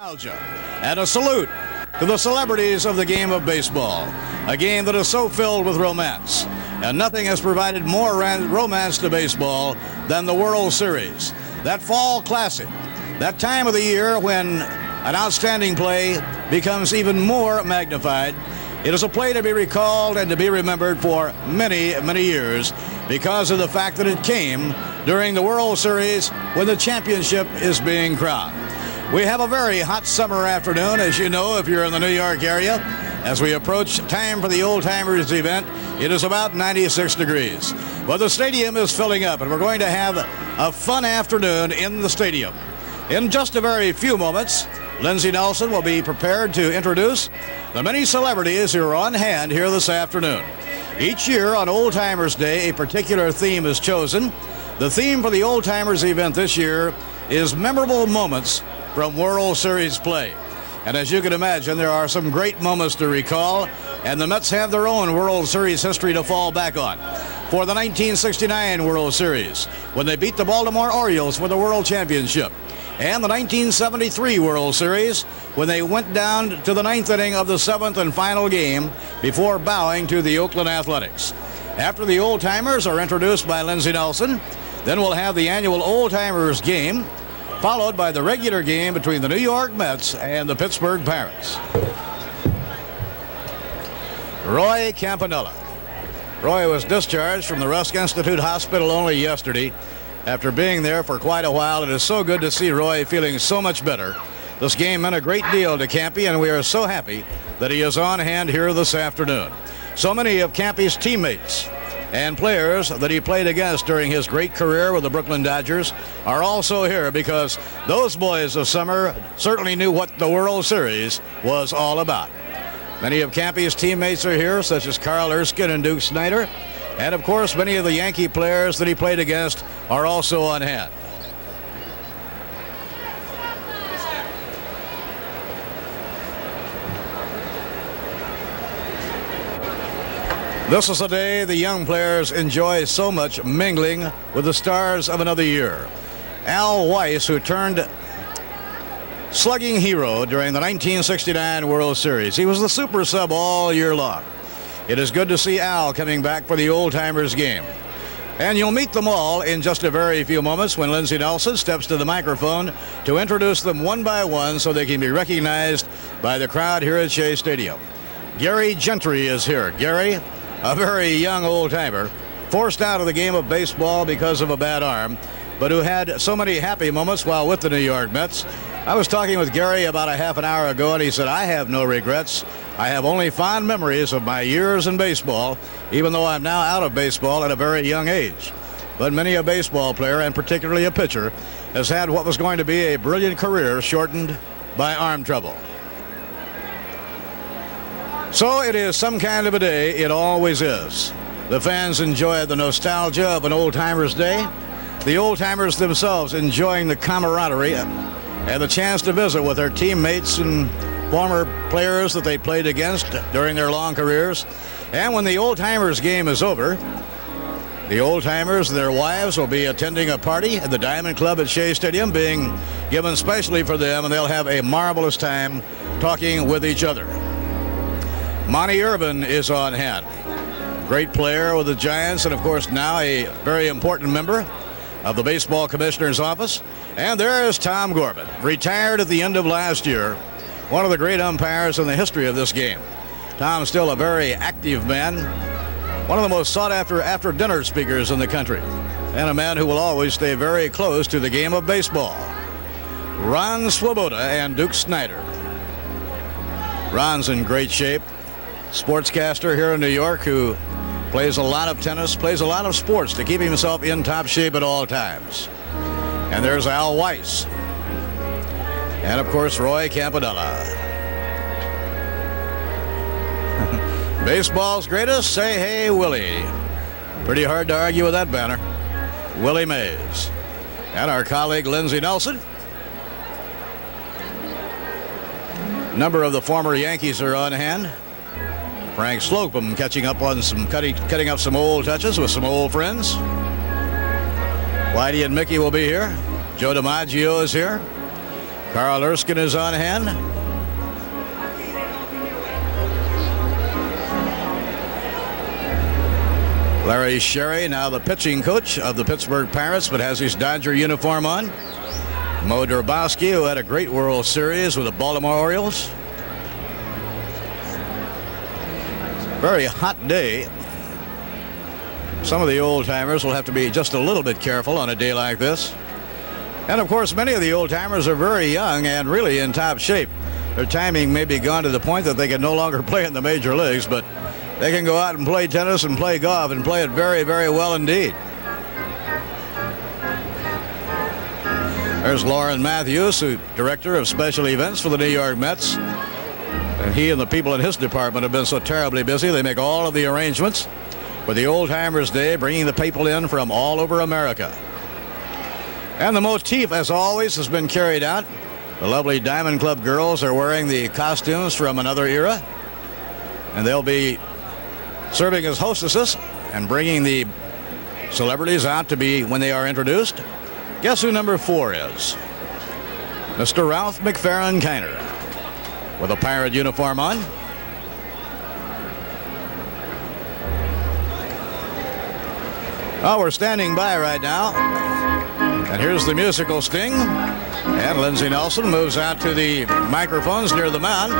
Nostalgia and a salute to the celebrities of the game of baseball, a game that is so filled with romance. And nothing has provided more romance to baseball than the World Series. That fall classic, that time of the year when an outstanding play becomes even more magnified. It is a play to be recalled and to be remembered for many, many years because of the fact that it came during the World Series when the championship is being crowned. We have a very hot summer afternoon, as you know, if you're in the New York area. As we approach time for the Old Timers event, it is about 96 degrees. But the stadium is filling up, and we're going to have a fun afternoon in the stadium. In just a very few moments, Lindsey Nelson will be prepared to introduce the many celebrities who are on hand here this afternoon. Each year on Old Timers Day, a particular theme is chosen. The theme for the Old Timers event this year is memorable moments from World Series play. And as you can imagine, there are some great moments to recall, and the Mets have their own World Series history to fall back on. For the 1969 World Series, when they beat the Baltimore Orioles for the World Championship, and the 1973 World Series, when they went down to the ninth inning of the seventh and final game before bowing to the Oakland Athletics. After the Old Timers are introduced by Lindsey Nelson, then we'll have the annual Old Timers game, followed by the regular game between the New York Mets and the Pittsburgh Pirates. Roy Campanella. Roy was discharged from the Rusk Institute Hospital only yesterday after being there for quite a while. It is so good to see Roy feeling so much better. This game meant a great deal to Campy, and we are so happy that he is on hand here this afternoon. So many of Campy's teammates and players that he played against during his great career with the Brooklyn Dodgers are also here because those boys of summer certainly knew what the World Series was all about. Many of Campy's teammates are here, such as Carl Erskine and Duke Snider. And, of course, many of the Yankee players that he played against are also on hand. This is a day the young players enjoy so much, mingling with the stars of another year. Al Weiss, who turned slugging hero during the 1969 World Series. He was the super sub all year long. It is good to see Al coming back for the Old Timers game. And you'll meet them all in just a very few moments when Lindsey Nelson steps to the microphone to introduce them one by one so they can be recognized by the crowd here at Shea Stadium. Gary Gentry is here. Gary, a very young old-timer, forced out of the game of baseball because of a bad arm, but who had so many happy moments while with the New York Mets. I was talking with Gary about a half an hour ago, and he said, I have no regrets. I have only fond memories of my years in baseball, even though I'm now out of baseball at a very young age. But many a baseball player, and particularly a pitcher, has had what was going to be a brilliant career shortened by arm trouble. So it is some kind of a day. It always is. The fans enjoy the nostalgia of an old-timers day. The old-timers themselves enjoying the camaraderie and the chance to visit with their teammates and former players that they played against during their long careers. And when the old-timers game is over, the old-timers and their wives will be attending a party at the Diamond Club at Shea Stadium being given specially for them, and they'll have a marvelous time talking with each other. Monty Irvin is on hand. Great player with the Giants, and of course now a very important member of the baseball commissioner's office. And there is Tom Corbin, retired at the end of last year, one of the great umpires in the history of this game. Tom's still a very active man, one of the most sought after dinner speakers in the country, and a man who will always stay very close to the game of baseball. Ron Swoboda and Duke Snider. Ron's in great shape. Sportscaster here in New York who plays a lot of tennis, plays a lot of sports to keep himself in top shape at all times. And there's Al Weiss. And, of course, Roy Campanella. Baseball's greatest, say hey, Willie. Pretty hard to argue with that banner. Willie Mays. And our colleague Lindsey Nelson. A number of the former Yankees are on hand. Frank Slocum catching up on some cutting up some old touches with some old friends. Whitey and Mickey will be here. Joe DiMaggio is here. Carl Erskine is on hand. Larry Sherry, now the pitching coach of the Pittsburgh Pirates, but has his Dodger uniform on. Mo Drabowski, who had a great World Series with the Baltimore Orioles. Very hot day. Some of the old-timers will have to be just a little bit careful on a day like this. And, of course, many of the old-timers are very young and really in top shape. Their timing may be gone to the point that they can no longer play in the major leagues, but they can go out and play tennis and play golf and play it very, very well indeed. There's Lauren Matthews, who director of special events for the New York Mets. And he and the people in his department have been so terribly busy. They make all of the arrangements for the Old Timers Day, bringing the people in from all over America. And the motif, as always, has been carried out. The lovely Diamond Club girls are wearing the costumes from another era. And they'll be serving as hostesses and bringing the celebrities out to be when they are introduced. Guess who number 4 is? Mr. Ralph McFerrin Kiner with a Pirate uniform on. Oh, we're standing by right now. And here's the musical sting. And Lindsey Nelson moves out to the microphones near the mound.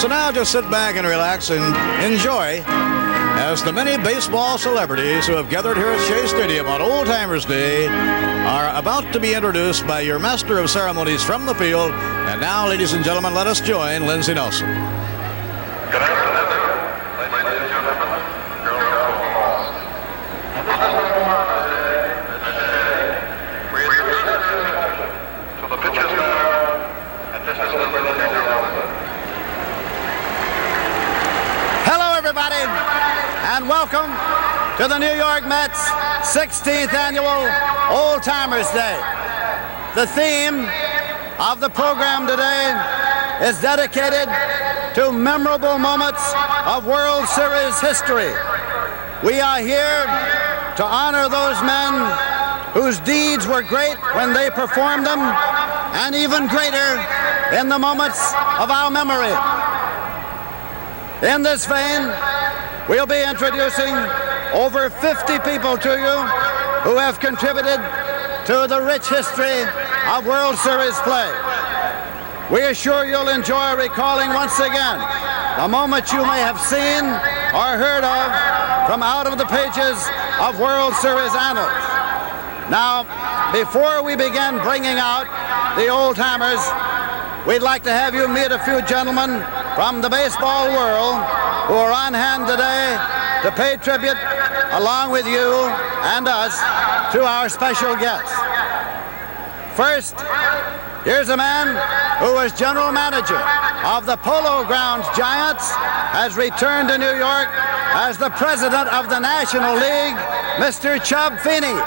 So now just sit back and relax and enjoy as the many baseball celebrities who have gathered here at Shea Stadium on Old Timers Day are about to be introduced by your master of ceremonies from the field. And now, ladies and gentlemen, let us join Lindsey Nelson. Good afternoon, ladies and gentlemen, girls and boys. This is the Memorial Day, we present to the pitcher's mound, and this is Lindsey Nelson. Hello, everybody, and welcome to the New York Mets 16th Annual Old Timers Day. The theme of the program today is dedicated to memorable moments of World Series history. We are here to honor those men whose deeds were great when they performed them, and even greater in the moments of our memory. In this vein, we'll be introducing over 50 people to you who have contributed to the rich history of World Series play. We are sure you'll enjoy recalling once again the moments you may have seen or heard of from out of the pages of World Series annals. Now, before we begin bringing out the old timers, we'd like to have you meet a few gentlemen from the baseball world who are on hand today to pay tribute, along with you and us, to our special guests. First, here's a man who was general manager of the Polo Grounds Giants, has returned to New York as the president of the National League, Mr. Chub Feeney.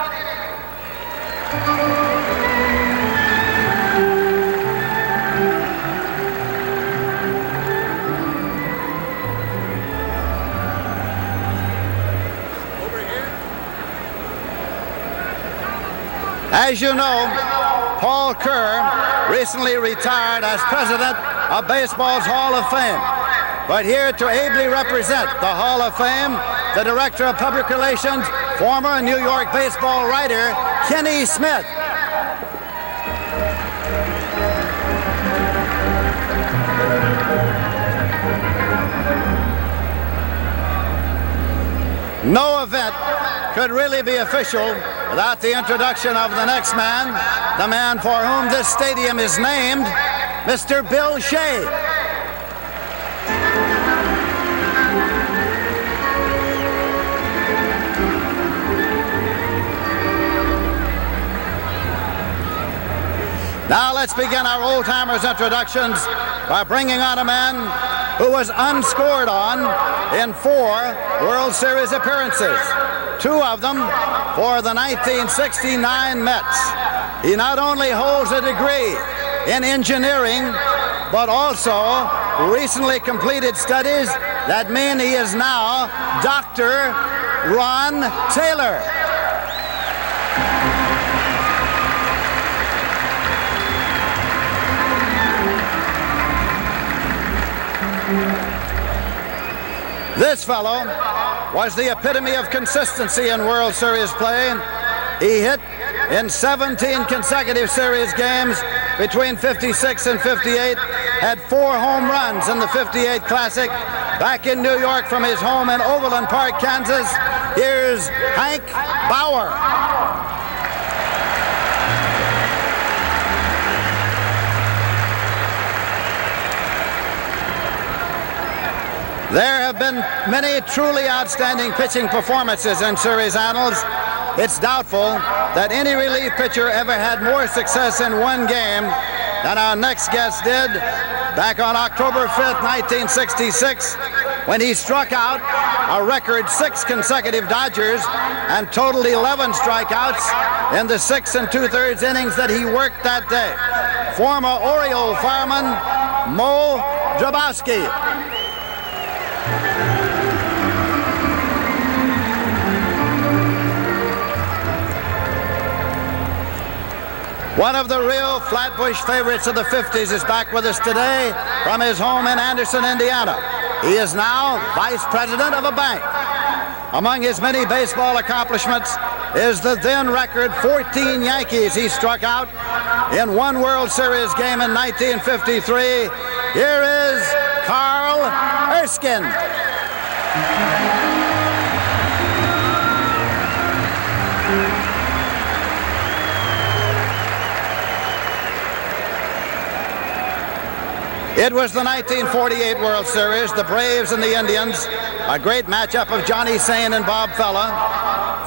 As you know, Paul Kerr recently retired as president of Baseball's Hall of Fame. But here to ably represent the Hall of Fame, the Director of Public Relations, former New York baseball writer, Kenny Smith. No event could really be official without the introduction of the next man, the man for whom this stadium is named, Mr. Bill Shea. Now let's begin our old-timers introductions by bringing on a man who was unscored on in 4 World Series appearances, 2 of them for the 1969 Mets. He not only holds a degree in engineering, but also recently completed studies that mean he is now Dr. Ron Taylor. This fellow was the epitome of consistency in World Series play. He hit in 17 consecutive series games between 56 and 58, had 4 home runs in the 58 Classic. Back in New York from his home in Overland Park, Kansas, here's Hank Bauer. There have been many truly outstanding pitching performances in series annals. It's doubtful that any relief pitcher ever had more success in one game than our next guest did back on October 5th, 1966, when he struck out a record 6 consecutive Dodgers and totaled 11 strikeouts in the 6 2/3 innings that he worked that day. Former Oriole fireman Mo Drabowski. One of the real Flatbush favorites of the 50s is back with us today from his home in Anderson, Indiana. He is now vice president of a bank. Among his many baseball accomplishments is the then record 14 Yankees he struck out in one World Series game in 1953. Here is Carl Erskine. It was the 1948 World Series, the Braves and the Indians, a great matchup of Johnny Sain and Bob Fella.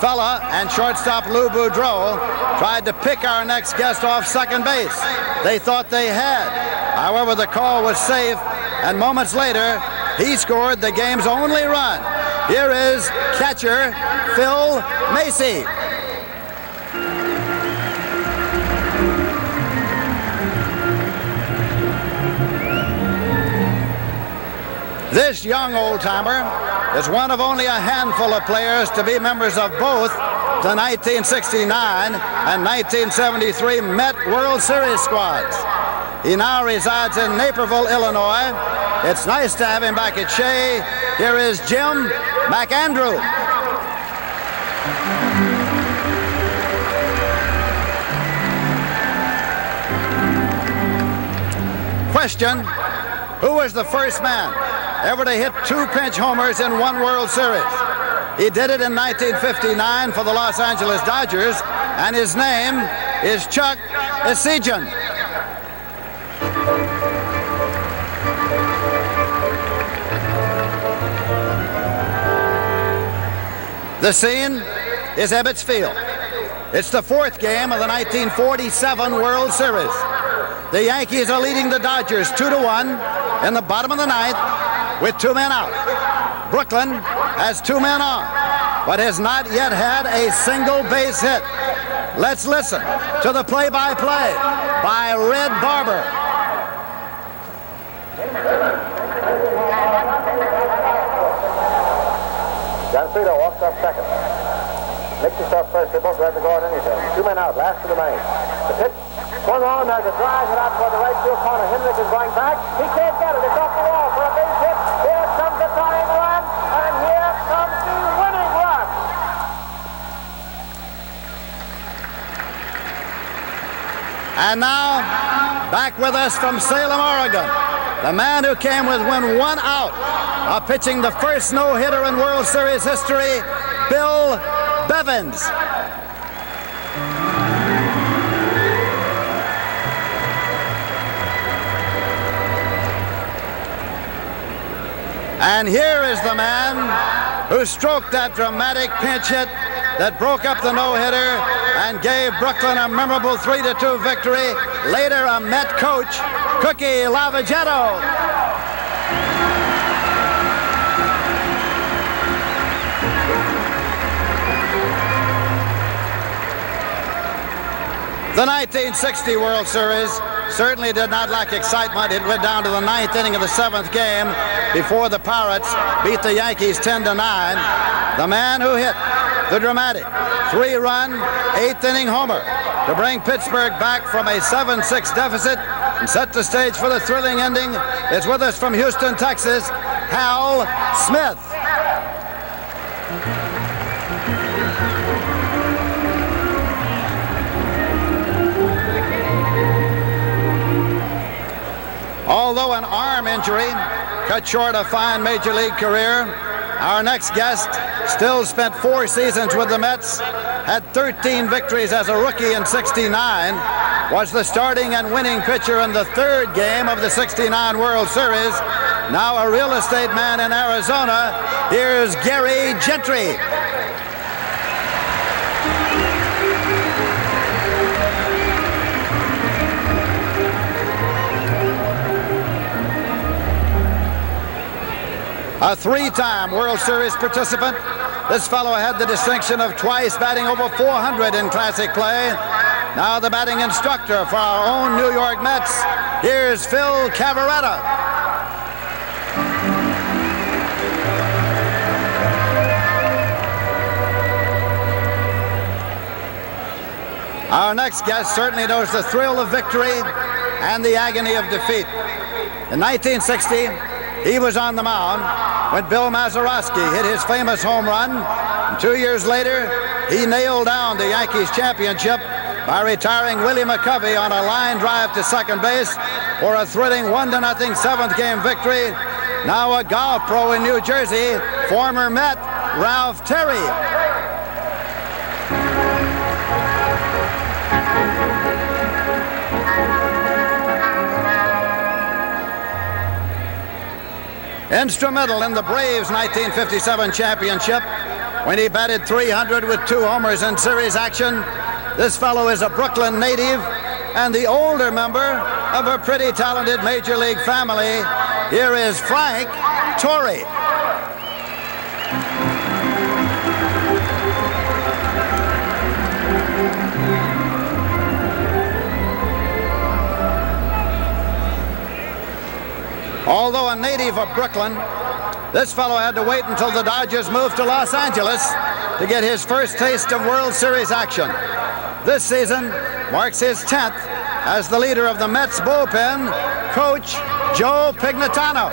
Fella and shortstop Lou Boudreau tried to pick our next guest off second base. They thought they had. However, the call was safe, and moments later, he scored the game's only run. Here is catcher Phil Macy. This young old-timer is one of only a handful of players to be members of both the 1969 and 1973 Met World Series squads. He now resides in Naperville, Illinois. It's nice to have him back at Shea. Here is Jim McAndrew. Question: who was the first man ever to hit 2 pinch homers in one World Series? He did it in 1959 for the Los Angeles Dodgers, and his name is Chuck Esijan. The scene is Ebbets Field. It's the 4th game of the 1947 World Series. The Yankees are leading the Dodgers 2-1 in the bottom of the 9th with 2 men out. Brooklyn has 2 men on, but has not yet had a single base hit. Let's listen to the play-by-play by Red Barber. Janfrito walks up second. Makes himself first. They both have to go on anything. 2 men out, last to the 9th. The pitch. Swung on, there's a drive hit out toward the right field corner. Hendrick is going back. He can't get it. It's off the wall for a base hit. Here comes the tying run, and here comes the winning run. And now, back with us from Salem, Oregon, the man who came with 1 out of pitching the first no-hitter in World Series history, Bill Bevins. And here is the man who stroked that dramatic pinch hit that broke up the no-hitter and gave Brooklyn a memorable 3-2 victory. Later, a Met coach, Cookie Lavagetto. The 1960 World Series certainly did not lack excitement. It went down to the 9th inning of the 7th game before the Pirates beat the Yankees 10-9. The man who hit the dramatic 3-run 8th inning homer to bring Pittsburgh back from a 7-6 deficit and set the stage for the thrilling ending is with us from Houston, Texas. Hal Smith. Although an arm injury cut short a fine major league career, our next guest still spent 4 seasons with the Mets, had 13 victories as a rookie in '69, was the starting and winning pitcher in the 3rd game of the '69 World Series. Now a real estate man in Arizona, here's Gary Gentry. A 3-time World Series participant, this fellow had the distinction of twice batting over 400 in classic play. Now the batting instructor for our own New York Mets, here's Phil Cavaretta. Our next guest certainly knows the thrill of victory and the agony of defeat. In 1960, he was on the mound when Bill Mazeroski hit his famous home run. And 2 years later, he nailed down the Yankees championship by retiring Willie McCovey on a line drive to second base for a thrilling 1-0 7th game victory. Now a golf pro in New Jersey, former Met Ralph Terry. Instrumental in the Braves' 1957 championship when he batted 300 with 2 homers in series action. This fellow is a Brooklyn native and the older member of a pretty talented major league family. Here is Frank Torrey. Although a native of Brooklyn, this fellow had to wait until the Dodgers moved to Los Angeles to get his first taste of World Series action. This season marks his 10th as the leader of the Mets bullpen, Coach Joe Pignatano.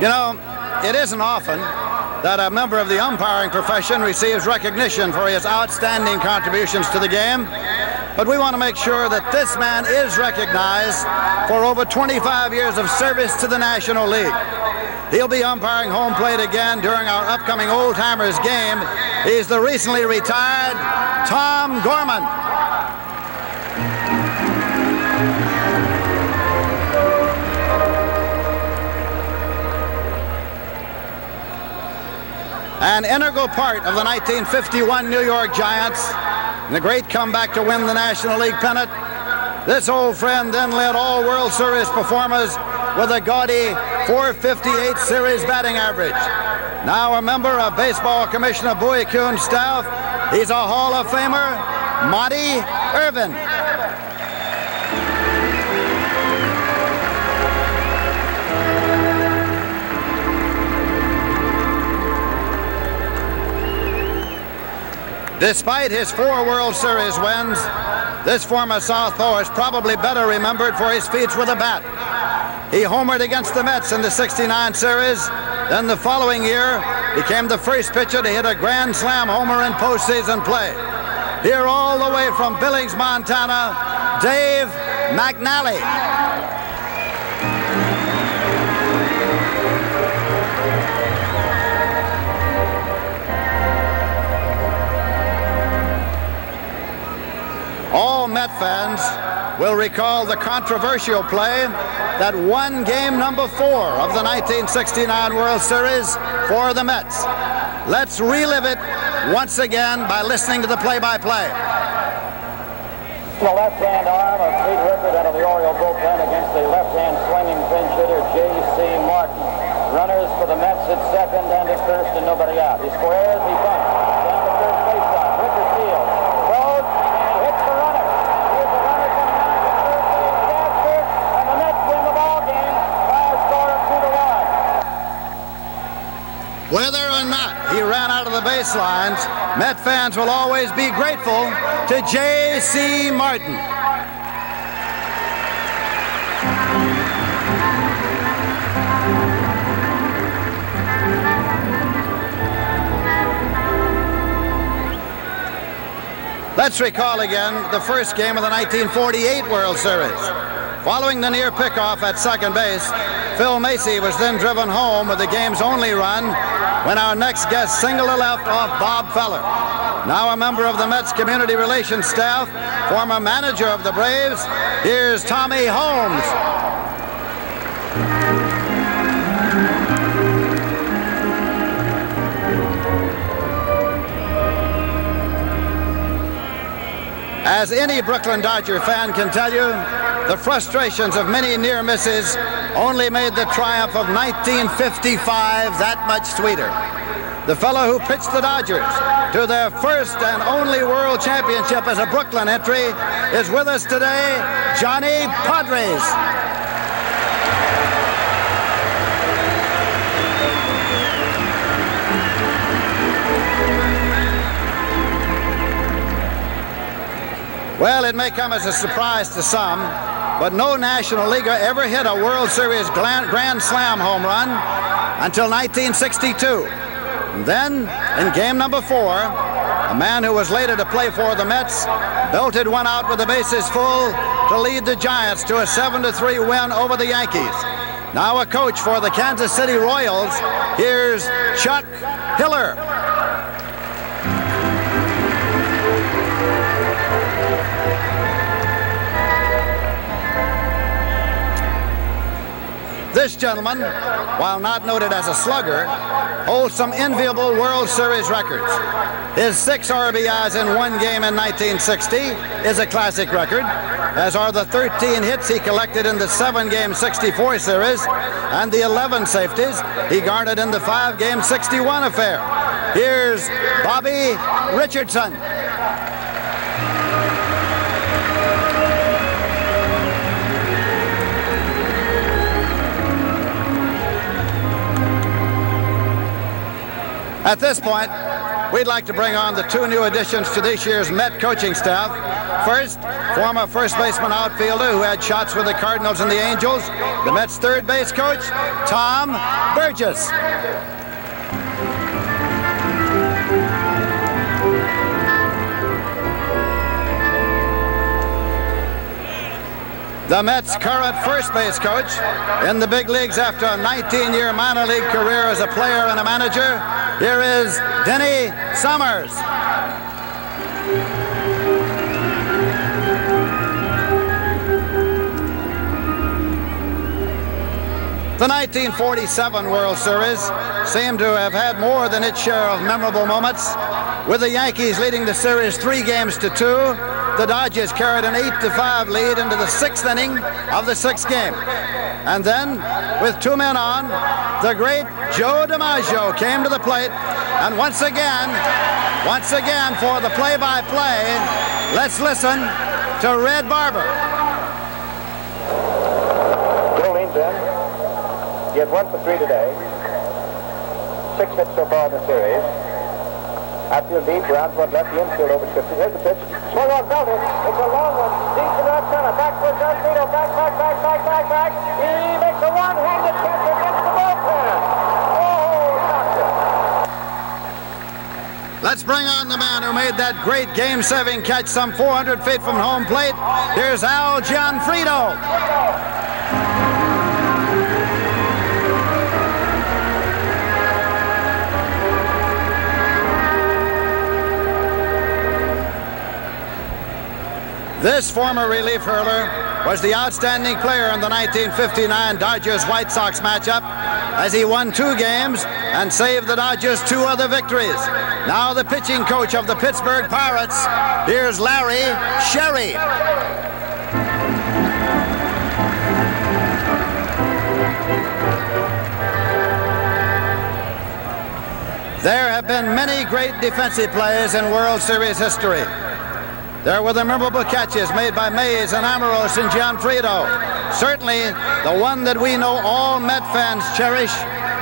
You know, it isn't often that a member of the umpiring profession receives recognition for his outstanding contributions to the game, but we want to make sure that this man is recognized for over 25 years of service to the National League. He'll be umpiring home plate again during our upcoming Old Timers game. He's the recently retired Tom Gorman. An integral part of the 1951 New York Giants and the great comeback to win the National League pennant, this old friend then led all World Series performers with a gaudy .458 series batting average. Now a member of Baseball Commissioner Bowie Kuhn's staff, he's a Hall of Famer, Monty Irvin. Despite his 4 World Series wins, this former Southpaw is probably better remembered for his feats with a bat. He homered against the Mets in the '69 series, then the following year became the first pitcher to hit a Grand Slam homer in postseason play. Here all the way from Billings, Montana, Dave McNally. All Met fans will recall the controversial play that won game number 4 of the 1969 World Series for the Mets. Let's relive it once again by listening to the play-by-play. The left-hand arm of Pete Rickard out of the Oriole bullpen against the left-hand swinging pinch hitter J.C. Martin. Runners for the Mets at second and at first and nobody out. He squares, he bunts. Down the third baseline. Rickard fields. Throws and hits the runner. Here's the runner coming out to third base faster, and the Mets win the ball game by a score of 2-1. Whether or not he ran out of the baselines, Met fans will always be grateful to J.C. Martin. Let's recall again the first game of the 1948 World Series. Following the near pickoff at second base, Phil Macy was then driven home with the game's only run when our next guest singled to left off Bob Feller. Now a member of the Mets community relations staff, former manager of the Braves, here's Tommy Holmes. As any Brooklyn Dodger fan can tell you, the frustrations of many near misses only made the triumph of 1955 that much sweeter. The fellow who pitched the Dodgers to their first and only world championship as a Brooklyn entry is with us today, Johnny Padres. Well, it may come as a surprise to some, but no National Leaguer ever hit a World Series Grand Slam home run until 1962. And then, in game number 4, a man who was later to play for the Mets belted one out with the bases full to lead the Giants to a 7-3 win over the Yankees. Now a coach for the Kansas City Royals, here's Chuck Hiller. This gentleman, while not noted as a slugger, holds some enviable World Series records. His 6 RBIs in one game in 1960 is a classic record, as are the 13 hits he collected in the 7-game 64 series and the 11 safeties he garnered in the 5-game 61 affair. Here's Bobby Richardson. At this point, we'd like to bring on the 2 new additions to this year's Met coaching staff. First, former first baseman outfielder who had shots with the Cardinals and the Angels, the Mets third base coach, Tom Burgess. The Mets' current first base coach in the big leagues after a 19-year minor league career as a player and a manager, here is Denny Summers. The 1947 World Series seemed to have had more than its share of memorable moments. With the Yankees leading the series 3 games to 2, the Dodgers carried an 8-5 lead into the 6th inning of the 6th game. And then, with 2 men on, the great Joe DiMaggio came to the plate. And once again, for the play-by-play, let's listen to Red Barber. Bill leans in. He had 1 for 3 today. 6 hits so far in the series. Outfield deep, ground toward left, the infield over 50. Here's the pitch. Swung on, belted. It's a long one. Deep to left center. Back for Delfino. Back. He makes a one-handed catch against the bullpen. Oh, doctor. Let's bring on the man who made that great game-saving catch some 400 feet from home plate. Here's Al Gianfrido. This former relief hurler was the outstanding player in the 1959 Dodgers-White Sox matchup as he won 2 games and saved the Dodgers 2 other victories. Now the pitching coach of the Pittsburgh Pirates, here's Larry Sherry. There have been many great defensive plays in World Series history. There were the memorable catches made by Mays and Amoros and Gianfrido. Certainly, the one that we know all Met fans cherish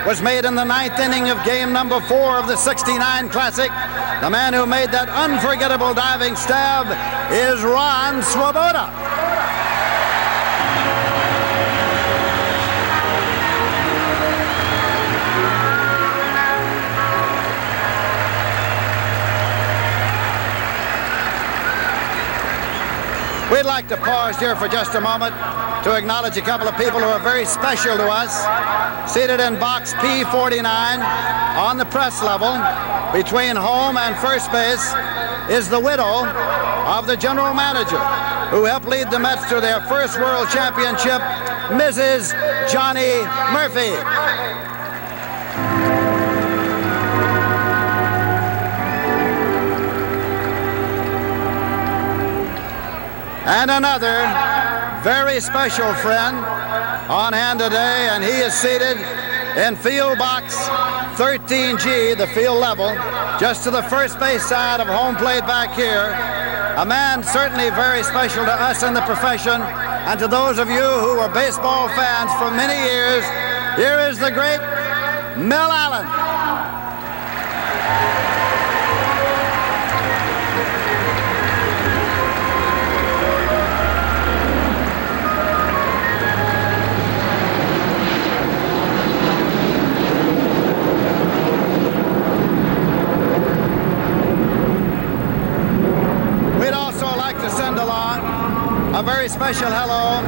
was made in the 9th inning of game number 4 of the '69 Classic The man who made that unforgettable diving stab is Ron Swoboda. We'd like to pause here for just a moment to acknowledge a couple of people who are very special to us. Seated in box P49 on the press level between home and first base is the widow of the general manager who helped lead the Mets to their first world championship, Mrs. Johnny Murphy. And another very special friend on hand today, and he is seated in field box 13G, the field level, just to the first base side of home plate back here. A man certainly very special to us in the profession, and to those of you who were baseball fans for many years, here is the great Mel Allen. A very special hello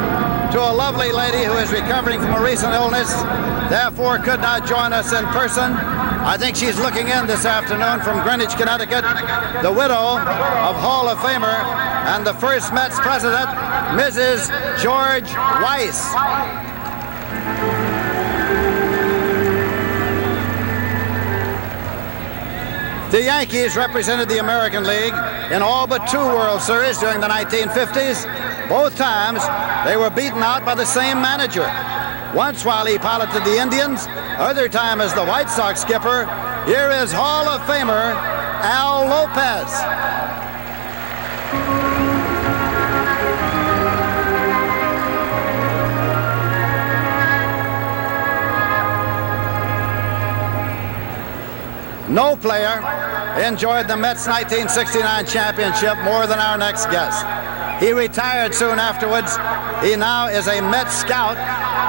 to a lovely lady who is recovering from a recent illness, therefore could not join us in person. I think she's looking in this afternoon from Greenwich, Connecticut, the widow of Hall of Famer and the first Mets president, Mrs. George Weiss. The Yankees represented the American League in all but 2 World Series during the 1950s. Both times, they were beaten out by the same manager. Once while he piloted the Indians, other time as the White Sox skipper. Here is Hall of Famer Al Lopez. No player enjoyed the Mets' 1969 championship more than our next guest. He retired soon afterwards. He now is a Mets scout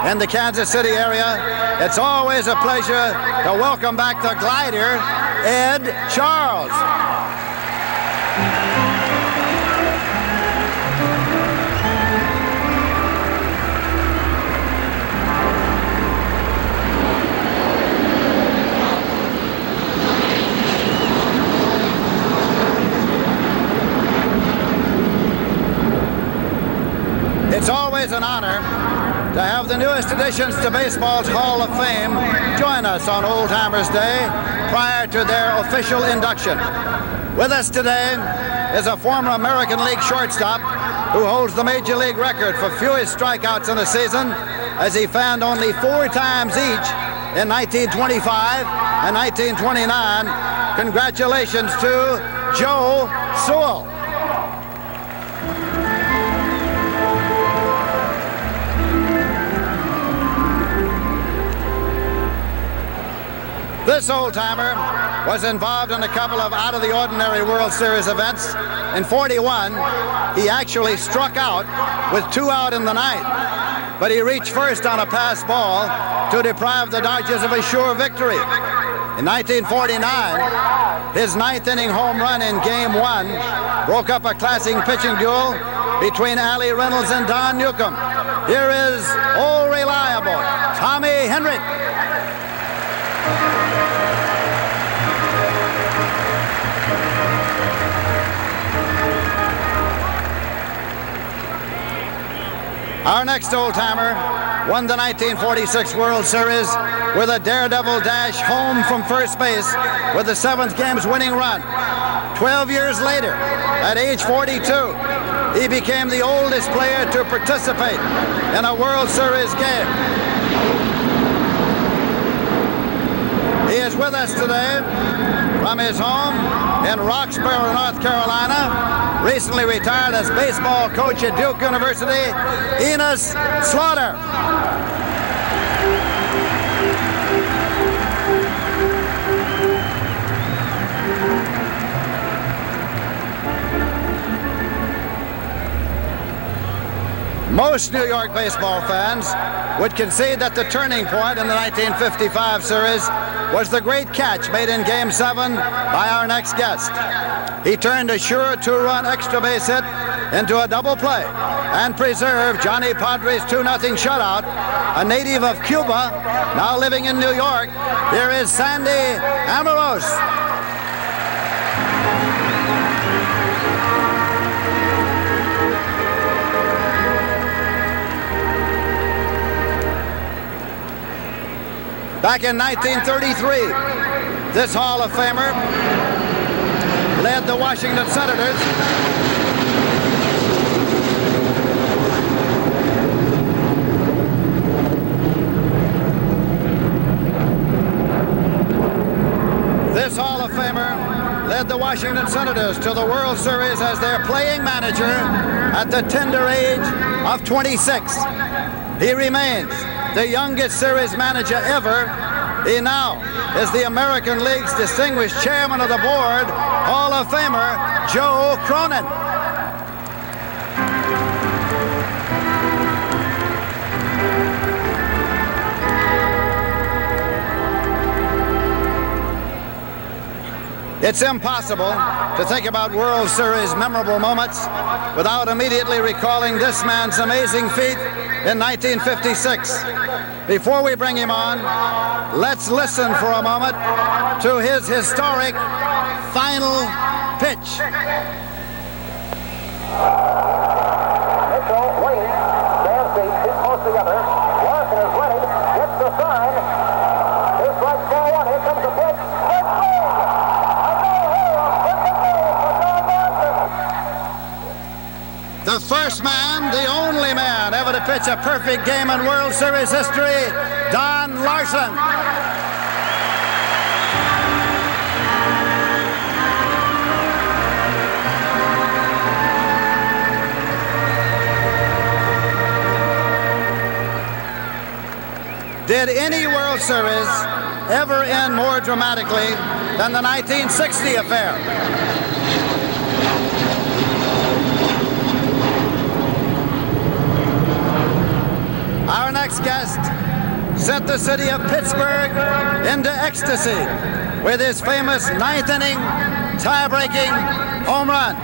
in the Kansas City area. It's always a pleasure to welcome back the glider, Ed Charles. It's always an honor to have the newest additions to baseball's Hall of Fame join us on Old Timers Day prior to their official induction. With us today is a former American League shortstop who holds the Major League record for fewest strikeouts in a season, as he fanned only 4 times each in 1925 and 1929. Congratulations to Joe Sewell. This old-timer was involved in a couple of out-of-the-ordinary World Series events. In '41, he actually struck out with 2 out in the ninth, but he reached first on a pass ball to deprive the Dodgers of a sure victory. In 1949, his 9th-inning home run in Game 1 broke up a classic pitching duel between Allie Reynolds and Don Newcomb. Here is old reliable Tommy Henry. Our next old-timer won the 1946 World Series with a daredevil dash home from first base with the 7th game's winning run. 12 years later, at age 42, he became the oldest player to participate in a World Series game. He is with us today from his home in Roxborough, North Carolina. Recently retired as baseball coach at Duke University, Enos Slaughter. Most New York baseball fans would concede that the turning point in the 1955 series was the great catch made in Game 7 by our next guest. He turned a sure two-run extra base hit into a double play and preserved Johnny Padres' 2-0 shutout. A native of Cuba, now living in New York, here is Sandy Amoros. Back in 1933, this Hall of Famer led the Washington Senators to the World Series as their playing manager at the tender age of 26. He remains the youngest series manager ever. He now is the American League's distinguished chairman of the board, Hall of Famer Joe Cronin. It's impossible to think about World Series memorable moments without immediately recalling this man's amazing feat in 1956. Before we bring him on, let's listen for a moment to his historic final pitch. Mitchell waits, stands deep, too close together. Larson is ready, gets the sign. Two strikes, ball one. Here comes the pitch. The first man, the only man ever to pitch a perfect game in World Series history, Don Larson. Did any World Series ever end more dramatically than the 1960 affair? Our next guest sent the city of Pittsburgh into ecstasy with his famous ninth inning tie-breaking home run.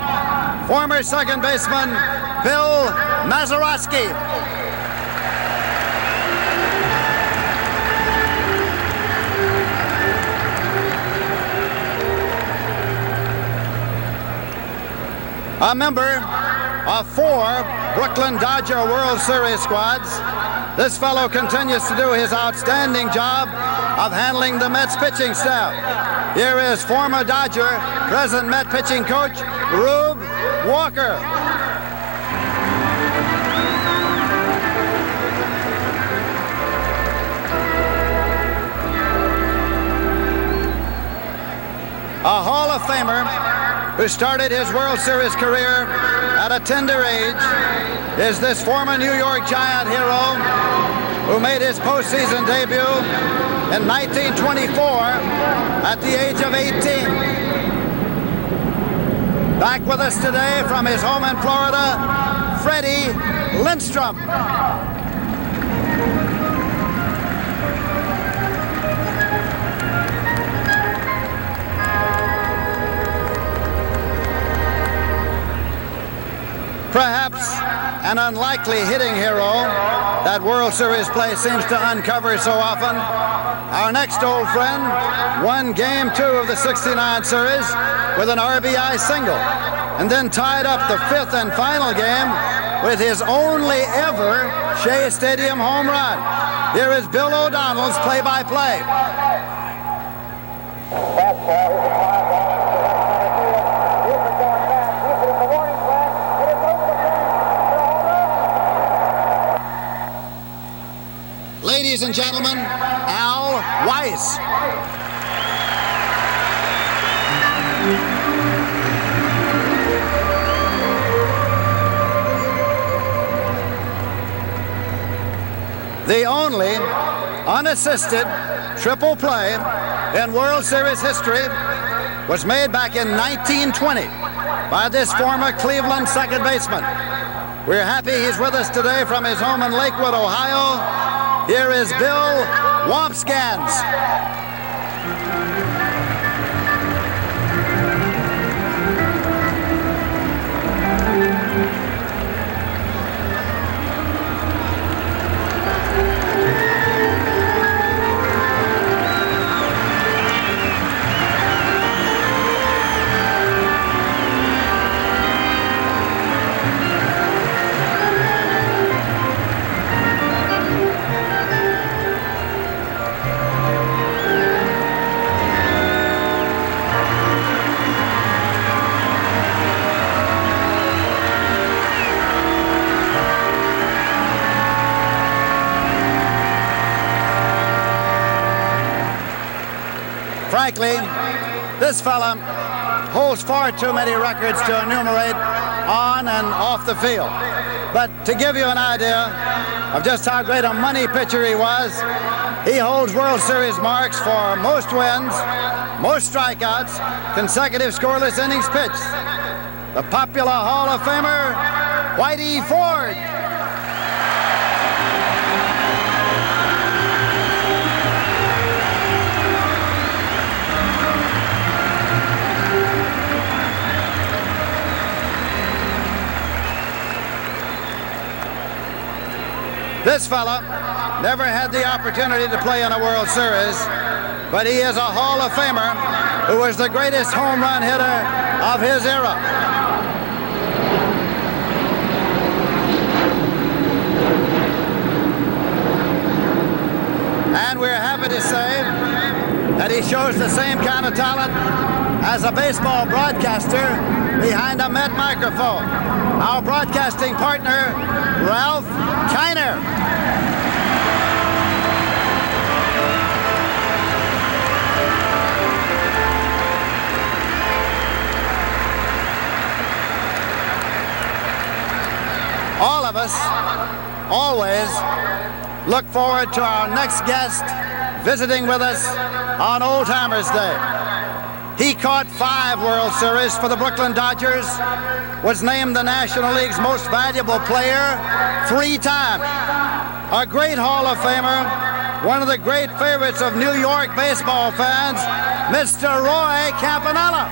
Former second baseman Bill Mazeroski. A member of 4 Brooklyn Dodger World Series squads, this fellow continues to do his outstanding job of handling the Mets pitching staff. Here is former Dodger, present Met pitching coach, Rube Walker. A Hall of Famer who started his World Series career at a tender age is this former New York Giant hero who made his postseason debut in 1924 at the age of 18. Back with us today from his home in Florida, Freddie Lindstrom. Perhaps an unlikely hitting hero that World Series play seems to uncover so often. Our next old friend won Game 2 of the '69 series with an RBI single, and then tied up the 5th and final game with his only ever Shea Stadium home run. Here is Bill O'Donnell's play-by-play. Ladies and gentlemen, Al Weiss. The only unassisted triple play in World Series history was made back in 1920 by this former Cleveland second baseman. We're happy he's with us today from his home in Lakewood, Ohio. Here is Bill Wompscans. Frankly, this fella holds far too many records to enumerate on and off the field. But to give you an idea of just how great a money pitcher he was, he holds World Series marks for most wins, most strikeouts, consecutive scoreless innings pitched. The popular Hall of Famer, Whitey Ford. This fella never had the opportunity to play in a World Series, but he is a Hall of Famer who was the greatest home run hitter of his era. And we're happy to say that he shows the same kind of talent as a baseball broadcaster behind a Met microphone. Our broadcasting partner, Ralph Kiner. All of us always look forward to our next guest visiting with us on Old Timers Day. He caught 5 World Series for the Brooklyn Dodgers, was named the National League's most valuable player 3 times. A great Hall of Famer, one of the great favorites of New York baseball fans, Mr. Roy Campanella.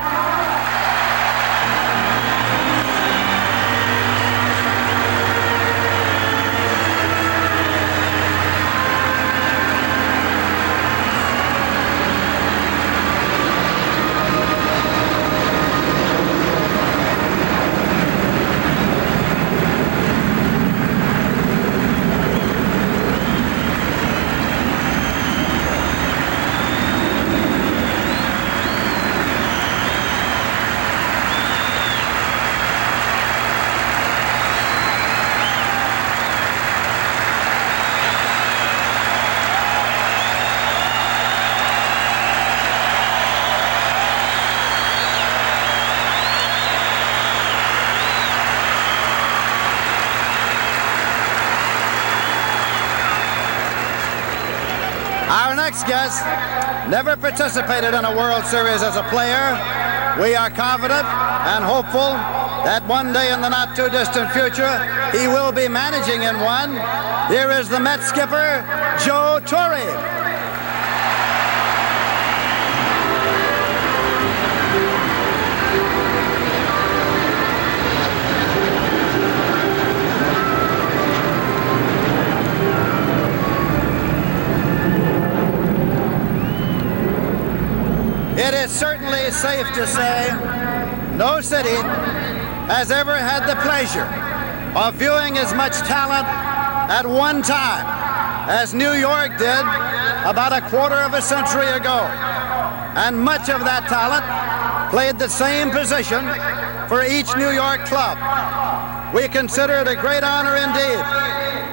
Our next guest never participated in a World Series as a player. We are confident and hopeful that one day in the not-too-distant future, he will be managing in one. Here is the Mets skipper, Joe Torre. It is certainly safe to say no city has ever had the pleasure of viewing as much talent at one time as New York did about a quarter of a century ago. And much of that talent played the same position for each New York club. We consider it a great honor indeed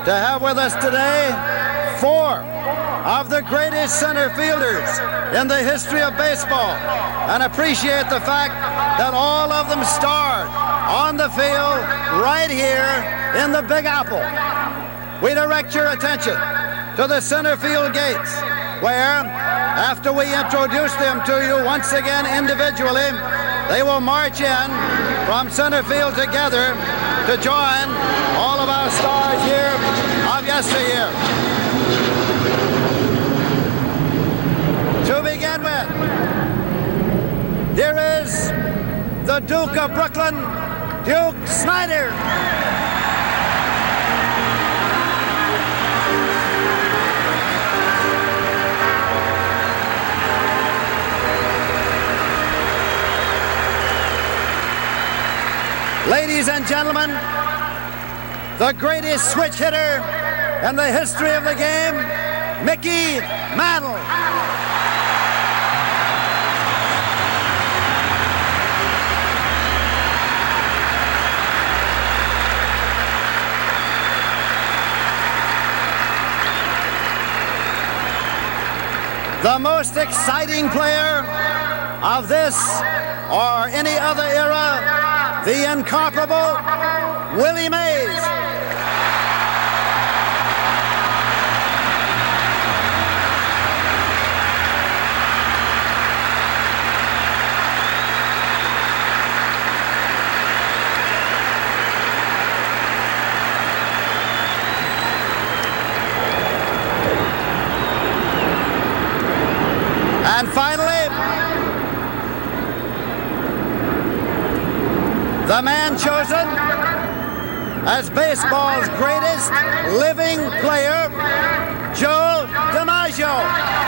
to have with us today 4 of the greatest center fielders in the history of baseball, and appreciate the fact that all of them starred on the field right here in the Big Apple. We direct your attention to the center field gates, where, after we introduce them to you once again individually, they will march in from center field together to join all of our stars here of yesteryear. To begin with, here is the Duke of Brooklyn, Duke Snider. Ladies and gentlemen, the greatest switch hitter in the history of the game, Mickey Mantle. The most exciting player of this or any other era, the incomparable Willie Mays. And finally, the man chosen as baseball's greatest living player, Joe DiMaggio.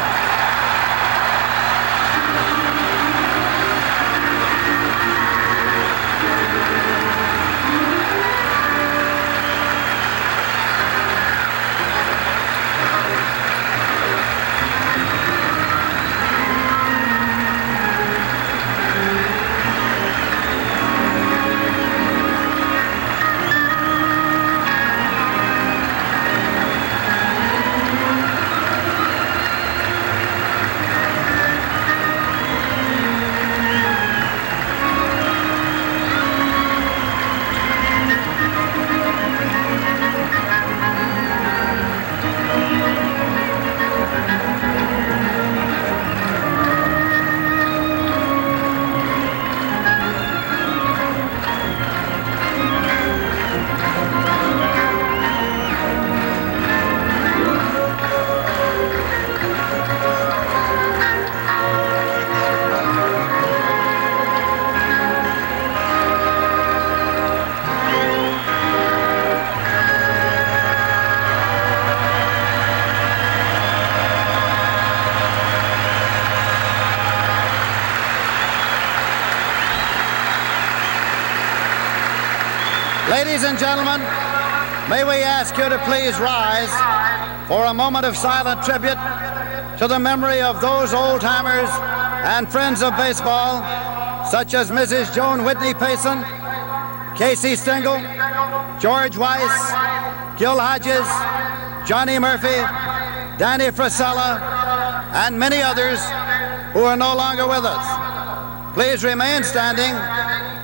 Ladies and gentlemen, may we ask you to please rise for a moment of silent tribute to the memory of those old-timers and friends of baseball, such as Mrs. Joan Whitney Payson, Casey Stengel, George Weiss, Gil Hodges, Johnny Murphy, Danny Frisella, and many others who are no longer with us. Please remain standing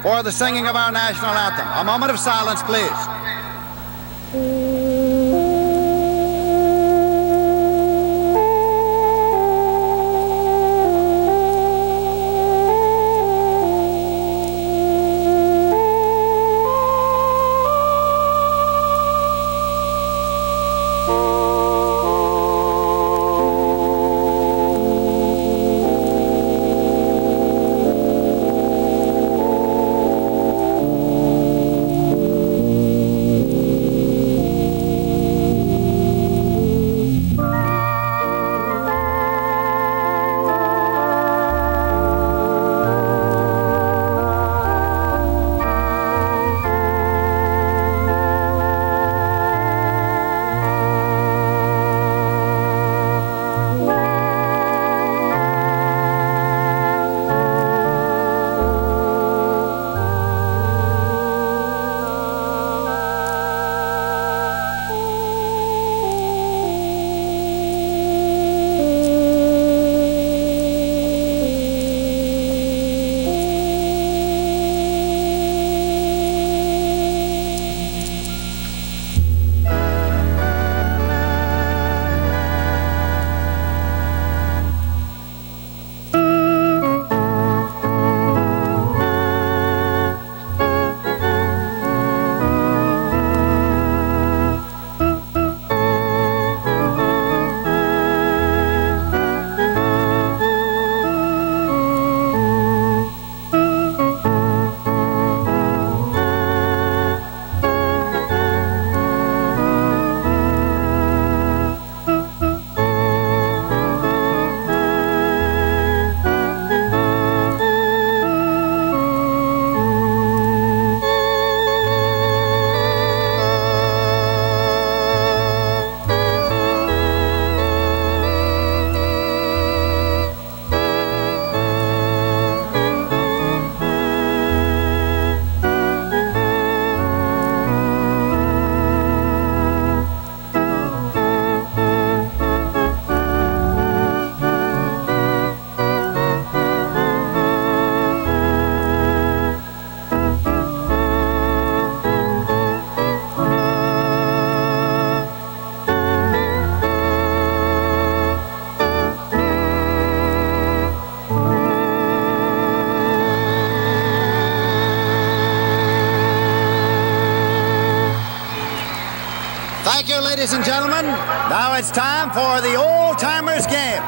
for the singing of our national anthem. A moment of silence, please. Thank you, ladies and gentlemen. Now it's time for the old-timers game.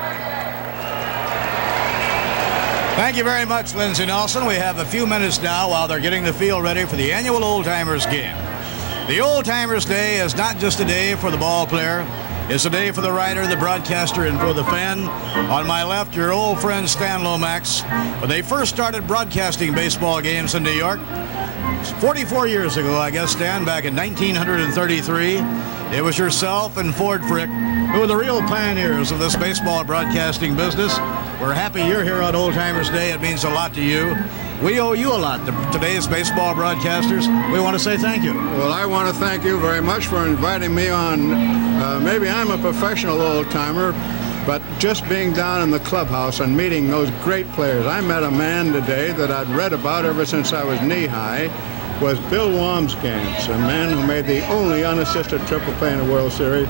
Thank you very much, Lindsey Nelson. We have a few minutes now while they're getting the field ready for the annual Old Timers game. The Old Timers Day is not just a day for the ball player. It's a day for the writer, the broadcaster, and for the fan. On my left, your old friend Stan Lomax. When they first started broadcasting baseball games in New York, 44 years ago, I guess, Stan, back in 1933, it was yourself and Ford Frick who were the real pioneers of this baseball broadcasting business. We're happy you're here on Old Timers Day. It means a lot to you. We owe you a lot, today's baseball broadcasters. We want to say thank you. Well, I want to thank you very much for inviting me on. Maybe I'm a professional old-timer, but just being down in the clubhouse and meeting those great players. I met a man today that I'd read about ever since I was knee-high, was Bill Wambsgans, a man who made the only unassisted triple play in the World Series.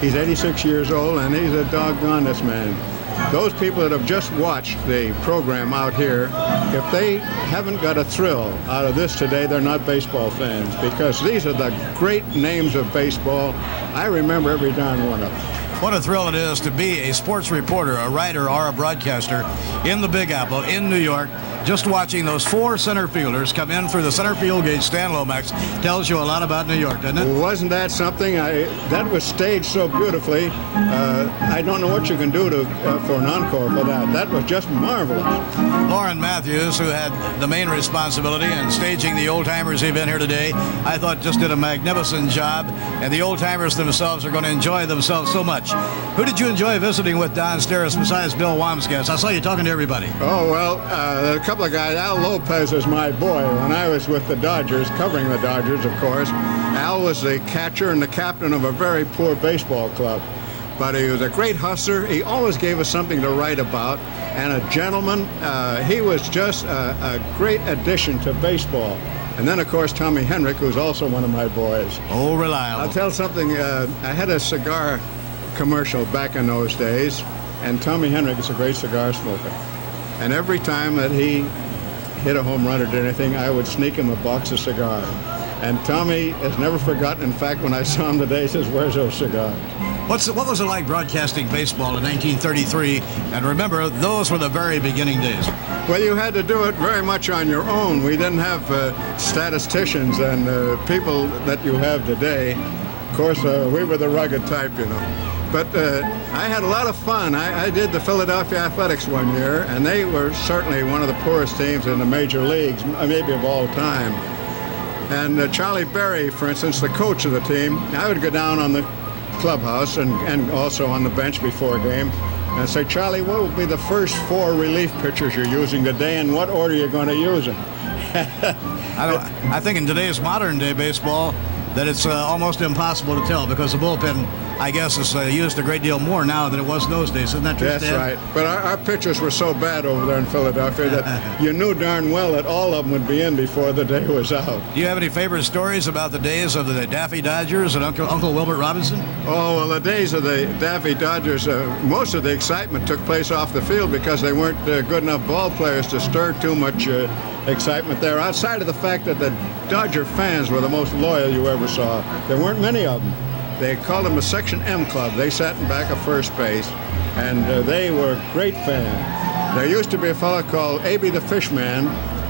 He's 86 years old, and he's a doggone-this man. Those people that have just watched the program out here, if they haven't got a thrill out of this today, they're not baseball fans, because these are the great names of baseball. I remember every darn one of them. What a thrill it is to be a sports reporter, a writer, or a broadcaster in the Big Apple, in New York. Just watching those four center fielders come in through the center field gate, Stan Lomax, tells you a lot about New York, doesn't it? Wasn't that something? That was staged so beautifully. I don't know what you can do for an encore for that. That was just marvelous. Lauren Matthews, who had the main responsibility in staging the Old Timers event here today, I thought just did a magnificent job, and the Old Timers themselves are going to enjoy themselves so much. Who did you enjoy visiting with downstairs besides Bill Wambsgans? I saw you talking to everybody. Oh, well, a couple of guys. Al Lopez is my boy. When I was with the Dodgers, covering the Dodgers, of course, Al was the catcher and the captain of a very poor baseball club. But he was a great hustler. He always gave us something to write about, and a gentleman. He was just a great addition to baseball. And then, of course, Tommy Henrik, who's also one of my boys. Oh, reliable. I'll tell something. I had a cigar commercial back in those days, and Tommy Henrik is a great cigar smoker. And every time that he hit a home run or did anything, I would sneak him a box of cigars. And Tommy has never forgotten. In fact, when I saw him today, he says, "Where's those cigars?" What was it like broadcasting baseball in 1933? And remember, those were the very beginning days. Well, you had to do it very much on your own. We didn't have statisticians and people that you have today. Of course, we were the rugged type, you know. But I had a lot of fun. I did the Philadelphia Athletics one year, and they were certainly one of the poorest teams in the major leagues, maybe of all time. And Charlie Berry, for instance, the coach of the team, I would go down on the clubhouse and also on the bench before a game and say, "Charlie, what will be the first four relief pitchers you're using today, and what order you're going to use them?" I think in today's modern day baseball that it's almost impossible to tell, because the bullpen, I guess, is used a great deal more now than it was in those days. Isn't that true, That's Stan? right. But our pitchers were so bad over there in Philadelphia that you knew darn well that all of them would be in before the day was out. Do you have any favorite stories about the days of the Daffy Dodgers and Uncle Wilbert Robinson? Oh, well, the days of the Daffy Dodgers, most of the excitement took place off the field because they weren't good enough ball players to stir too much excitement there. Outside of the fact that the Dodger fans were the most loyal you ever saw. There weren't many of them. They called them a Section M club. They sat in back of first base, and they were great fans. There used to be a fellow called A.B. the Fishman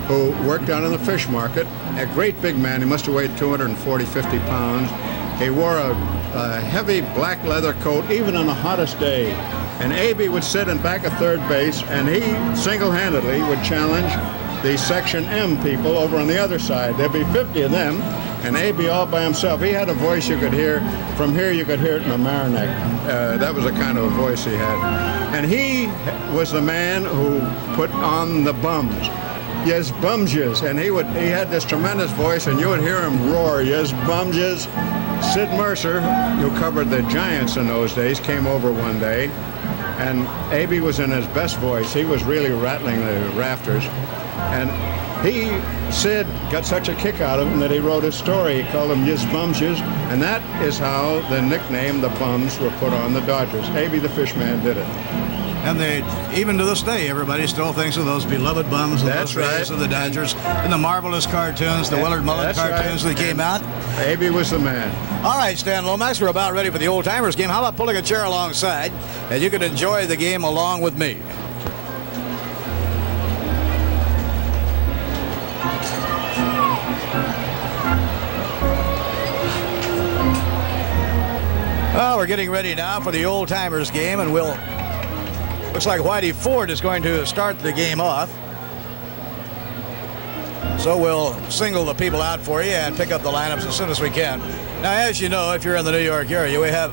who worked down in the fish market, a great big man. He must have weighed 240, 50 pounds. He wore a heavy black leather coat even on the hottest day. And A.B. would sit in back of third base, and he single-handedly would challenge the Section M people over on the other side. There'd be 50 of them, and A.B. all by himself. He had a voice you could hear. From here, you could hear it in the Marinac. That was the kind of a voice he had. And he was the man who put on the bums. Yes, bums yes. And he had this tremendous voice, and you would hear him roar, yes, bums yes. Sid Mercer, who covered the Giants in those days, came over one day, and A.B. was in his best voice. He was really rattling the rafters. And Sid got such a kick out of him that he wrote a story. He called them Yis Bums Yis, and that is how the nickname, the Bums, were put on the Dodgers. A.B. the Fishman did it. And even to this day, everybody still thinks of those beloved bums of those days of the Dodgers and the marvelous cartoons, the Willard Mullen cartoons that came out. Abe was the man. All right, Stan Lomax, we're about ready for the Old Timers game. How about pulling a chair alongside, and you can enjoy the game along with me. Well, we're getting ready now for the Old Timers game, and looks like Whitey Ford is going to start the game off. So we'll single the people out for you and pick up the lineups as soon as we can. Now, as you know, if you're in the New York area, we have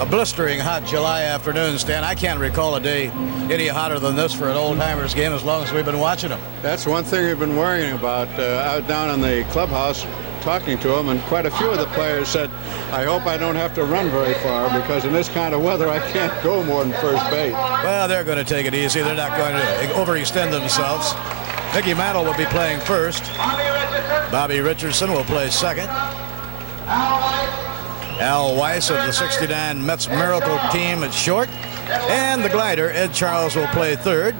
a blistering hot July afternoon, Stan. I can't recall a day any hotter than this for an Old Timers game as long as we've been watching them. That's one thing we've been worrying about. I was down in the clubhouse talking to them, and quite a few of the players said, I hope I don't have to run very far, because in this kind of weather I can't go more than first base. Well, they're going to take it easy. They're not going to overextend themselves. Mickey Mantle will be playing first. Bobby Richardson will play second. Al Weiss of the '69 Mets Miracle team at short. And the glider, Ed Charles, will play third.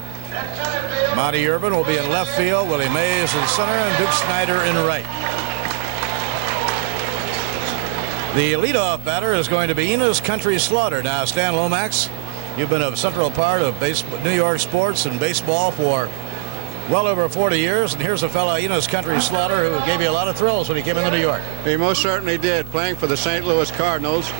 Monty Irvin will be in left field. Willie Mays in center, and Duke Snider in right. The leadoff batter is going to be Enos Country Slaughter. Now, Stan Lomax, you've been a central part of New York sports and baseball for well over 40 years, and here's a fellow, Enos Country Slaughter, who gave you a lot of thrills when he came into New York. He most certainly did, playing for the St. Louis Cardinals.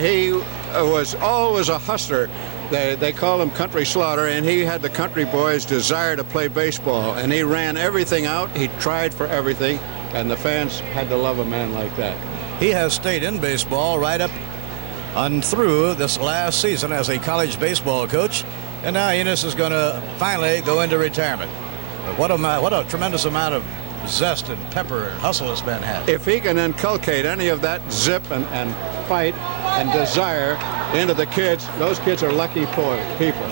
He was always a hustler. They call him Country Slaughter, and he had the country boys' desire to play baseball, and he ran everything out. He tried for everything, and the fans had to love a man like that. He has stayed in baseball right up and through this last season as a college baseball coach, and now Enos is going to finally go into retirement. But what a tremendous amount of zest and pepper and hustle this man had. If he can inculcate any of that zip and fight and desire into the kids, those kids are lucky people.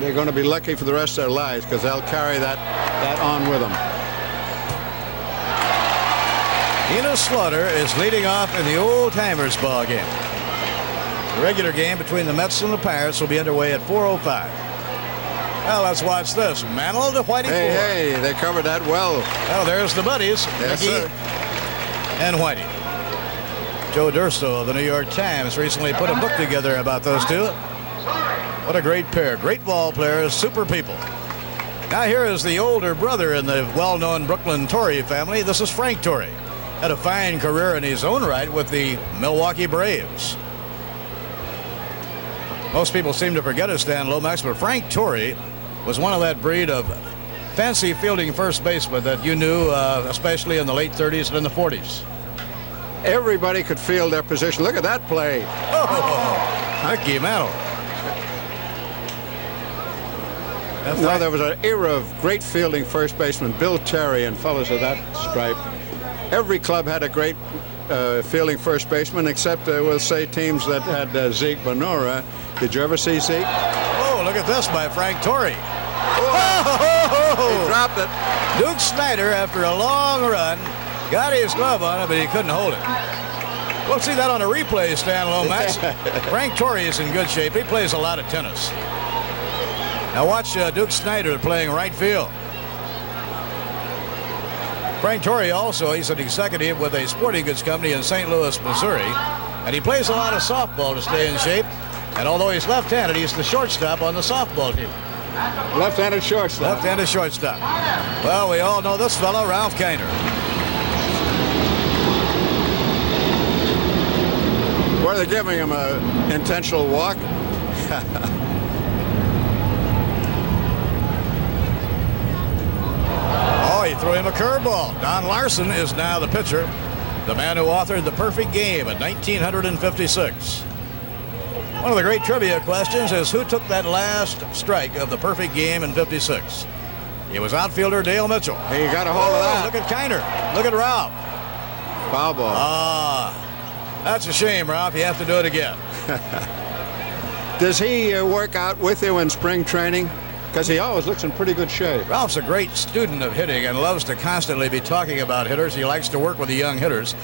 They're going to be lucky for the rest of their lives, because they'll carry that on with them. Enos Slaughter is leading off in the Old Timers ball game. The regular game between the Mets and the Pirates will be underway at 4:05. Well, let's watch this. Mantle to Whitey Ford. Hey, they covered that well. Well, there's the buddies, Yes, Mickey sir. and Whitey. Joe Durso of the New York Times recently put a book together about those two. What a great pair. Great ball players, super people. Now here is the older brother in the well-known Brooklyn Torrey family. This is Frank Torrey. Had a fine career in his own right with the Milwaukee Braves. Most people seem to forget it, Stan Lomax, but Frank Torrey was one of that breed of fancy fielding first baseman that you knew, especially in the late 30s and in the 40s. Everybody could field their position. Look at that play. Oh, Mickey Mantle. Well, there was an era of great fielding first baseman, Bill Terry and fellows of that stripe. Every club had a great fielding first baseman, except we'll say teams that had Zeke Bonora. Did you ever see Zeke? Oh, look at this by Frank Torrey. He dropped it. Duke Snider, after a long run, got his glove on it, but he couldn't hold it. We'll see that on a replay, Stan Lomax. Frank Torrey is in good shape. He plays a lot of tennis. Now watch Duke Snider playing right field. Frank Torrey also, he's an executive with a sporting goods company in St. Louis, Missouri, and he plays a lot of softball to stay in shape. And although he's left-handed, he's the shortstop on the softball team. Left-handed shortstop. Left-handed shortstop. Well, we all know this fellow, Ralph Kiner. Were they giving him an intentional walk? Oh, he threw him a curveball. Don Larson is now the pitcher, the man who authored The Perfect Game in 1956. One of the great trivia questions is who took that last strike of The Perfect Game in '56? It was outfielder Dale Mitchell. He got a hold of that. Look at Kiner. Look at Ralph. Foul ball. Ah, that's a shame, Ralph. You have to do it again. Does he work out with you in spring training? Because he always looks in pretty good shape. Ralph's a great student of hitting and loves to constantly be talking about hitters. He likes to work with the young hitters.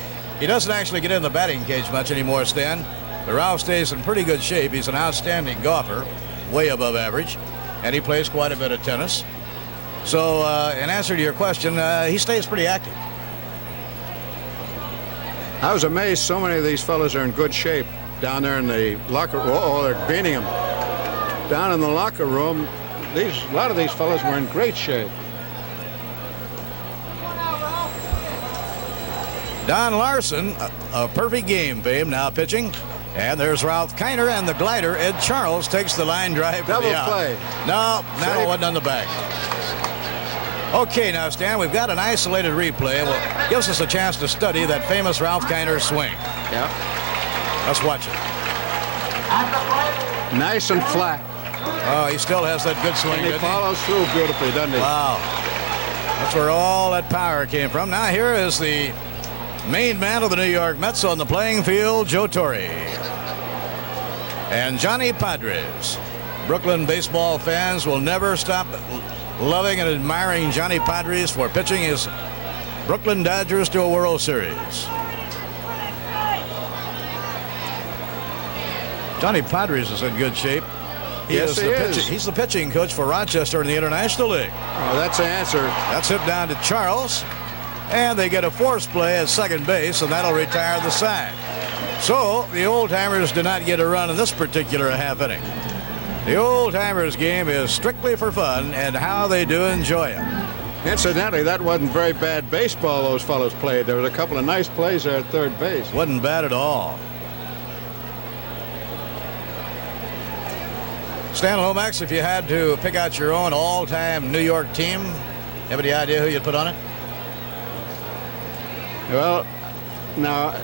He doesn't actually get in the batting cage much anymore, Stan. But Ralph stays in pretty good shape. He's an outstanding golfer. way above average, and he plays quite a bit of tennis. So in answer to your question, he stays pretty active. I was amazed so many of these fellows are in good shape down there in the locker room. Oh, they're beating him. Down in the locker room, a lot of these fellows were in great shape. Don Larson, a perfect game fame, now pitching. And there's Ralph Kiner, and the glider, Ed Charles, takes the line drive for Double the out. play. No, Mantle wasn't on the back. Okay, now, Stan, we've got an isolated replay. Well, gives us a chance to study that famous Ralph Kiner swing. Yeah. Let's watch it. Nice and flat. Oh, he still has that good swing, And he doesn't he? follows through beautifully, doesn't he? Wow. That's where all that power came from. Now here is the main man of the New York Mets on the playing field, Joe Torre. And Johnny Padres. Brooklyn baseball fans will never stop loving and admiring Johnny Padres for pitching his Brooklyn Dodgers to a World Series. Johnny Padres is in good shape. Yes, he is. He's the pitching coach for Rochester in the International League. Oh, that's the answer. That's hit down to Charles. And they get a force play at second base, and that'll retire the side. So the old-timers did not get a run in this particular half inning. The old-timers game is strictly for fun and how they do enjoy it. Incidentally, that wasn't very bad baseball those fellows played. There was a couple of nice plays there at third base. Wasn't bad at all. Stan Lomax, if you had to pick out your own all-time New York team, have any idea who you'd put on it? Well, now,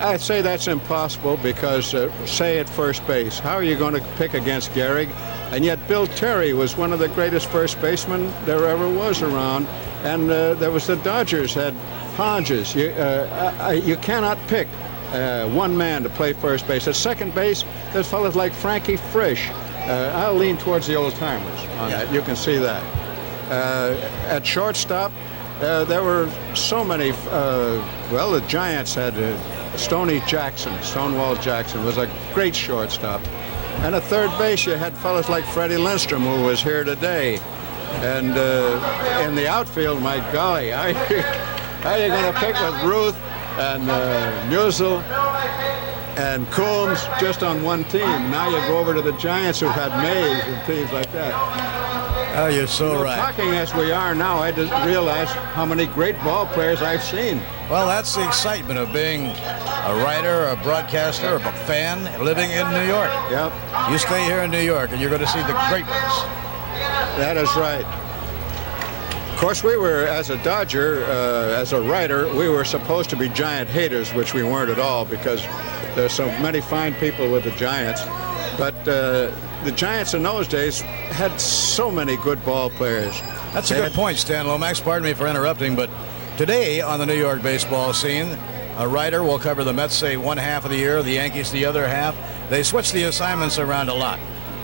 I'd say that's impossible because, say, at first base, how are you going to pick against Gehrig? And yet Bill Terry was one of the greatest first basemen there ever was around. And there was the Dodgers had Hodges. You cannot pick one man to play first base. At second base, there's fellas like Frankie Frisch. I'll lean towards the old-timers on that. You can see that. At shortstop, there were so many. Well, the Giants had Stonewall Jackson was a great shortstop. And at third base, you had fellas like Freddie Lindstrom, who was here today. And in the outfield, my golly, how are you going to pick with Ruth and Musial and Coombs just on one team? Now you go over to the Giants, who had Mays and teams like that. Oh, you're so right. Talking as we are now, I just realized how many great ball players I've seen. Well, that's the excitement of being a writer, a broadcaster, a fan living in New York. Yep. You stay here in New York, and you're going to see the greatness. That is right. Of course, we were, as a Dodger, as a writer, we were supposed to be Giant haters, which we weren't at all, because there's so many fine people with the Giants. But the Giants in those days had so many good ball players. That's a good point, Stan Lomax. Pardon me for interrupting, but today on the New York baseball scene, a writer will cover the Mets, say, one half of the year, the Yankees the other half. They switch the assignments around a lot.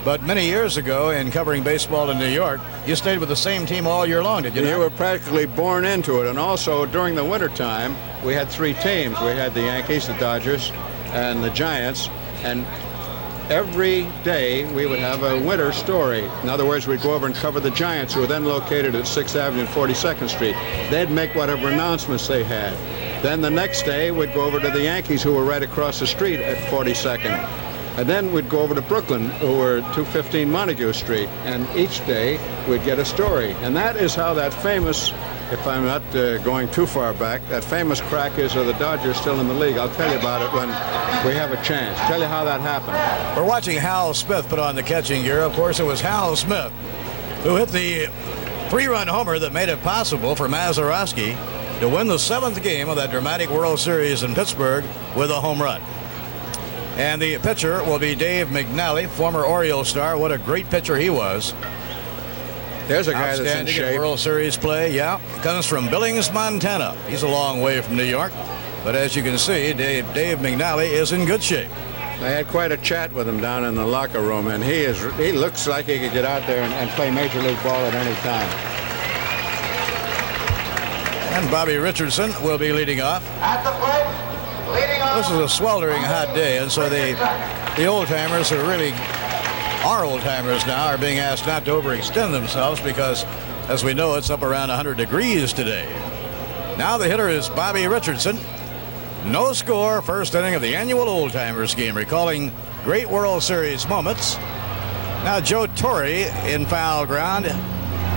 But many years ago, in covering baseball in New York, you stayed with the same team all year long, did you not? You were practically born into it. And also, during the wintertime, we had three teams. We had the Yankees, the Dodgers, and the Giants. And every day, we would have a winter story. In other words, we'd go over and cover the Giants, who were then located at 6th Avenue and 42nd Street. They'd make whatever announcements they had. Then the next day, we'd go over to the Yankees, who were right across the street at 42nd. And then we'd go over to Brooklyn, who were 215 Montague Street. And each day, we'd get a story. And that is how that famous, if I'm not going too far back, that famous crack is of the Dodgers still in the league. I'll tell you about it when we have a chance. Tell you how that happened. We're watching Hal Smith put on the catching gear. Of course, it was Hal Smith who hit the 3-run homer that made it possible for Mazeroski to win the 7th game of that dramatic World Series in Pittsburgh with a home run. And the pitcher will be Dave McNally, former Orioles star. What a great pitcher he was. There's a guy that's in shape. World Series play, yeah. Comes from Billings, Montana. He's a long way from New York. But as you can see, Dave McNally is in good shape. I had quite a chat with him down in the locker room, and he looks like he could get out there and play Major League ball at any time. And Bobby Richardson will be leading off. At the plate, leading off. This is a sweltering hot day, and so the old-timers are really our old-timers now are being asked not to overextend themselves because, as we know, it's up around 100 degrees today. Now the hitter is Bobby Richardson. No score, first inning of the annual old-timers game, recalling great World Series moments. Now Joe Torre in foul ground.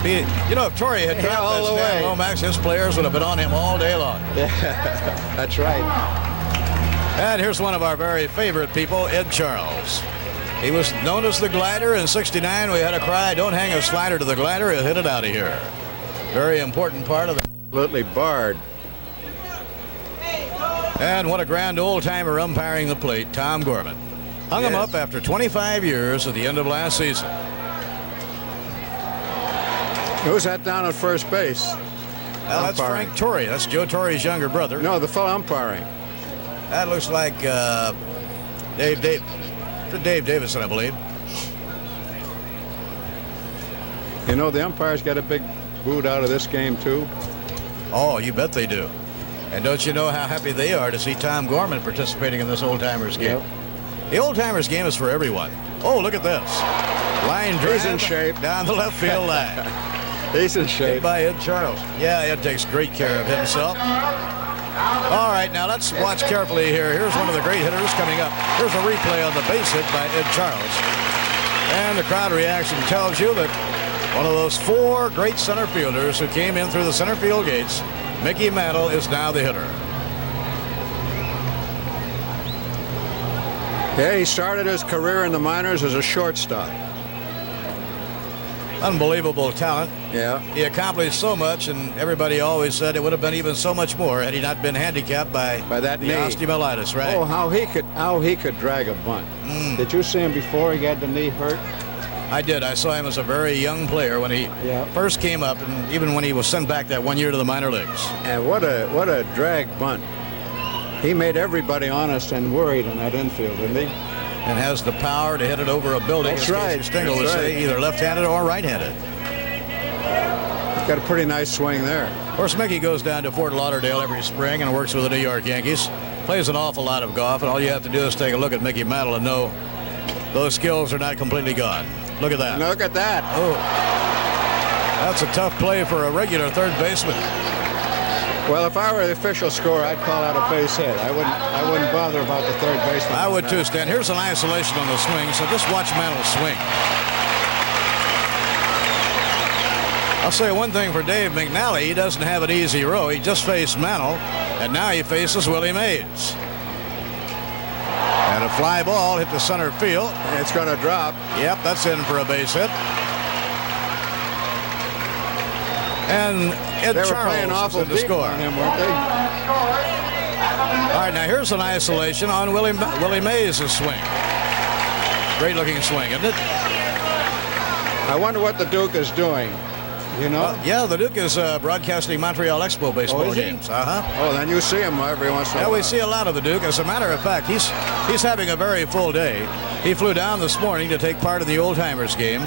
You know, if Torre had dropped that Stan Lomax, his players would have been on him all day long. Yeah, that's right. And here's one of our very favorite people, Ed Charles. He was known as the glider. In '69, we had a cry, don't hang a slider to the glider, he'll hit it out of here. Very important part of the... Absolutely barred. And what a grand old-timer umpiring the plate, Tom Gorman. Hung him up after 25 years at the end of last season. Who's that down at first base? Well, that's Frank Torre. That's Joe Torre's younger brother. No, the fellow umpiring. That looks like Dave Davison, I believe. You know, the umpires got a big boot out of this game, too. Oh, you bet they do. And don't you know how happy they are to see Tom Gorman participating in this old-timers game? Yep. The old-timers game is for everyone. Oh, look at this. Line drive. He's in shape. Down the left field line. He's in shape. Hit by Ed Charles. Yeah, Ed takes great care of himself. All right, now let's watch carefully here. Here's one of the great hitters coming up. Here's a replay on the base hit by Ed Charles. And the crowd reaction tells you that one of those 4 great center fielders who came in through the center field gates, Mickey Mantle, is now the hitter. Yeah, he started his career in the minors as a shortstop. Unbelievable talent. Yeah. He accomplished so much, and everybody always said it would have been even so much more had he not been handicapped by that the knee. osteomyelitis, right? Oh, how he could drag a bunt. Did you see him before he got the knee hurt? I did. I saw him as a very young player when he first came up, and even when he was sent back that 1 year to the minor leagues. And what a drag bunt. He made everybody honest and worried in that infield, didn't he? And has the power to hit it over a building. That's right. As Stingle would say, either left-handed or right-handed. He's got a pretty nice swing there. Of course, Mickey goes down to Fort Lauderdale every spring and works with the New York Yankees. Plays an awful lot of golf, and all you have to do is take a look at Mickey Mantle and know those skills are not completely gone. Look at that. Look at that. Oh, that's a tough play for a regular third baseman. Well, if I were the official scorer, I'd call out a base hit. I wouldn't bother about the third baseman. I would too, Stan. Here's an isolation on the swing, so just watch Mantle swing. I'll say one thing for Dave McNally. He doesn't have an easy row. He just faced Mantle, and now he faces Willie Mays. And a fly ball hit the center field. It's going to drop. Yep, that's in for a base hit. And Ed Charles is in the score. On him, weren't they? All right, now here's an isolation on Willie Mays' swing. Great looking swing, isn't it? I wonder what the Duke is doing. You know? Yeah, the Duke is broadcasting Montreal Expo baseball games. Oh, then you see him every once in a while. Yeah, we see a lot of the Duke. As a matter of fact, he's having a very full day. He flew down this morning to take part in the old-timers game.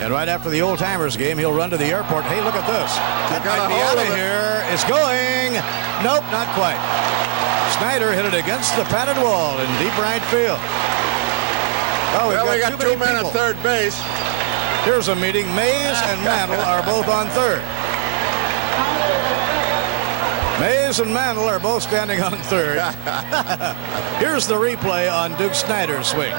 And right after the old-timers game, he'll run to the airport. Hey, look at this. That might be out of here. It's going. Nope, not quite. Snider hit it against the padded wall in deep right field. Oh, we got 2 men at third base. Here's a meeting. Mays and Mantle are both on third. Mays and Mantle are both standing on third. Here's the replay on Duke Snider's swing.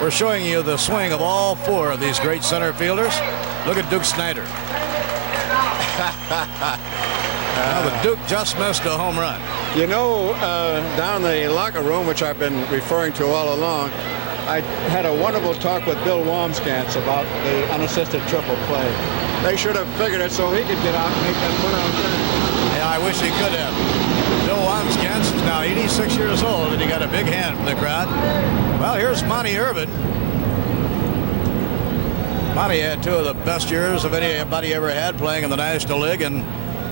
We're showing you the swing of all 4 of these great center fielders. Look at Duke Snider. Now the Duke just missed a home run. You know, down the locker room, which I've been referring to all along, I had a wonderful talk with Bill Wamsgans about the unassisted triple play. They should have figured it so he could get out and make that put on turn. Yeah, I wish he could have. Bill Wamsgans is now 86 years old, and he got a big hand from the crowd. Well, here's Monty Irvin. Monty had 2 of the best years of anybody ever had playing in the National League. And,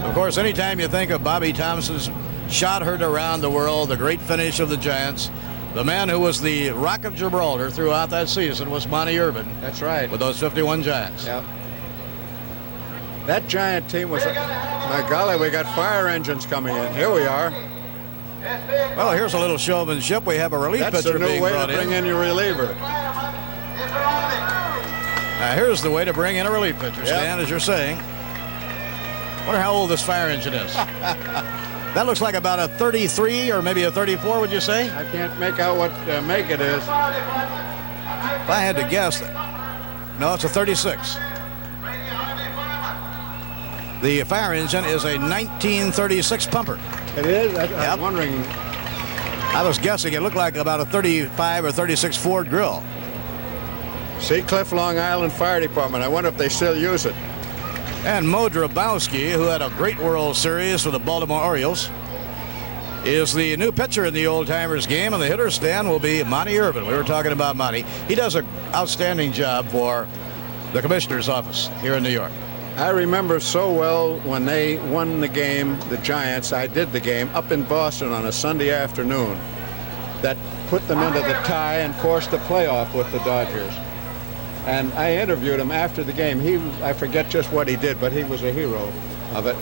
of course, anytime you think of Bobby Thompson's shot heard around the world, the great finish of the Giants, the man who was the Rock of Gibraltar throughout that season was Monty Irvin. That's right. With those 51 Giants. Yep. That Giant team was, my golly, we got fire engines coming in. Here we are. Well, here's a little showmanship. We have a relief pitcher being brought in. That's a new way to bring in your reliever. Here's the way to bring in a relief pitcher, Stan, as you're saying. Wonder how old this fire engine is. That looks like about a 33 or maybe a 34, would you say? I can't make out what make it is. If I had to guess, no, it's a 36. The fire engine is a 1936 pumper. It is? I was wondering. I was guessing it looked like about a 35 or 36 Ford grill. Sea Cliff, Long Island Fire Department. I wonder if they still use it. And Mo Drabowski, who had a great World Series for the Baltimore Orioles, is the new pitcher in the old-timers game, and the hitter, Stan, will be Monty Irvin. We were talking about Monty. He does an outstanding job for the commissioner's office here in New York. I remember so well when they won the game, the Giants. I did the game up in Boston on a Sunday afternoon. That put them into the tie and forced the playoff with the Dodgers. And I interviewed him after the game. I forget just what he did, but he was a hero of it.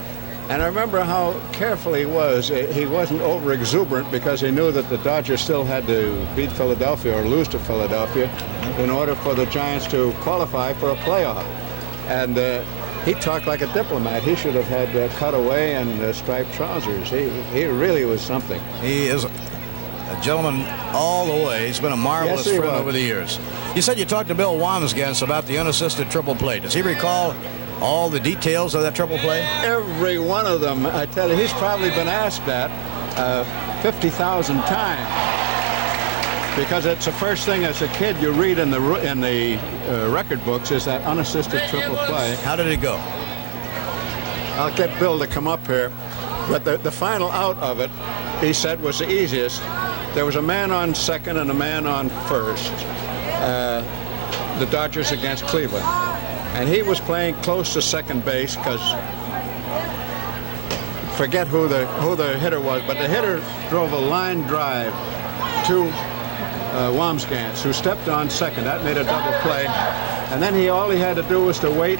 And I remember how careful he was. He wasn't over-exuberant because he knew that the Dodgers still had to beat Philadelphia or lose to Philadelphia in order for the Giants to qualify for a playoff. And he talked like a diplomat. He should have had cutaway and striped trousers. He really was something. He is a gentleman all the way. He's been a marvelous friend over the years. You said you talked to Bill Wamsgans about the unassisted triple play. Does he recall all the details of that triple play? Every one of them. I tell you, he's probably been asked that 50,000 times. Because it's the first thing as a kid you read in the record books is that unassisted triple play. How did it go? I'll get Bill to come up here. But the final out of it, he said, was the easiest. There was a man on second and a man on first. The Dodgers against Cleveland. And he was playing close to second base because forget who the hitter was, but the hitter drove a line drive to Wamsgans, who stepped on second. That made a double play. And then all he had to do was to wait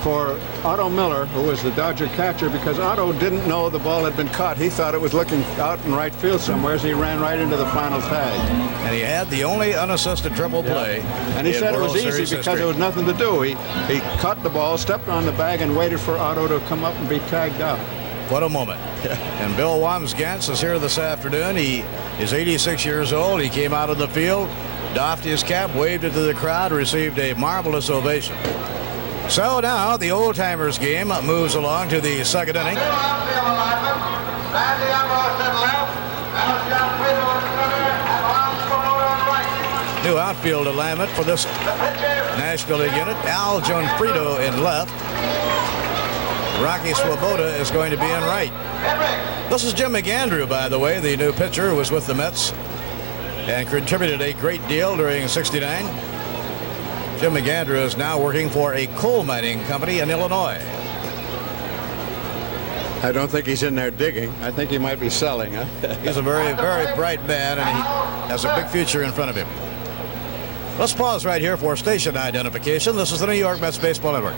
for Otto Miller, who was the Dodger catcher, because Otto didn't know the ball had been caught. He thought it was looking out in right field somewhere, so he ran right into the final tag. And he had the only unassisted triple play. And he said it was easy because there was nothing to do. He caught the ball, stepped on the bag, and waited for Otto to come up and be tagged out. What a moment. And Bill Wamsgans is here this afternoon. He is 86 years old. He came out of the field, doffed his cap, waved it to the crowd, received a marvelous ovation. So now the old-timers game moves along to the second inning. New outfield alignment for this National League unit. Al Gianfrido in left. Rocky Swoboda is going to be in right. This is Jim McAndrew, by the way, the new pitcher who was with the Mets and contributed a great deal during '69. Jim McAndrew is now working for a coal mining company in Illinois. I don't think he's in there digging. I think he might be selling, huh? He's a very, very bright man, and he has a big future in front of him. Let's pause right here for station identification. This is the New York Mets Baseball Network.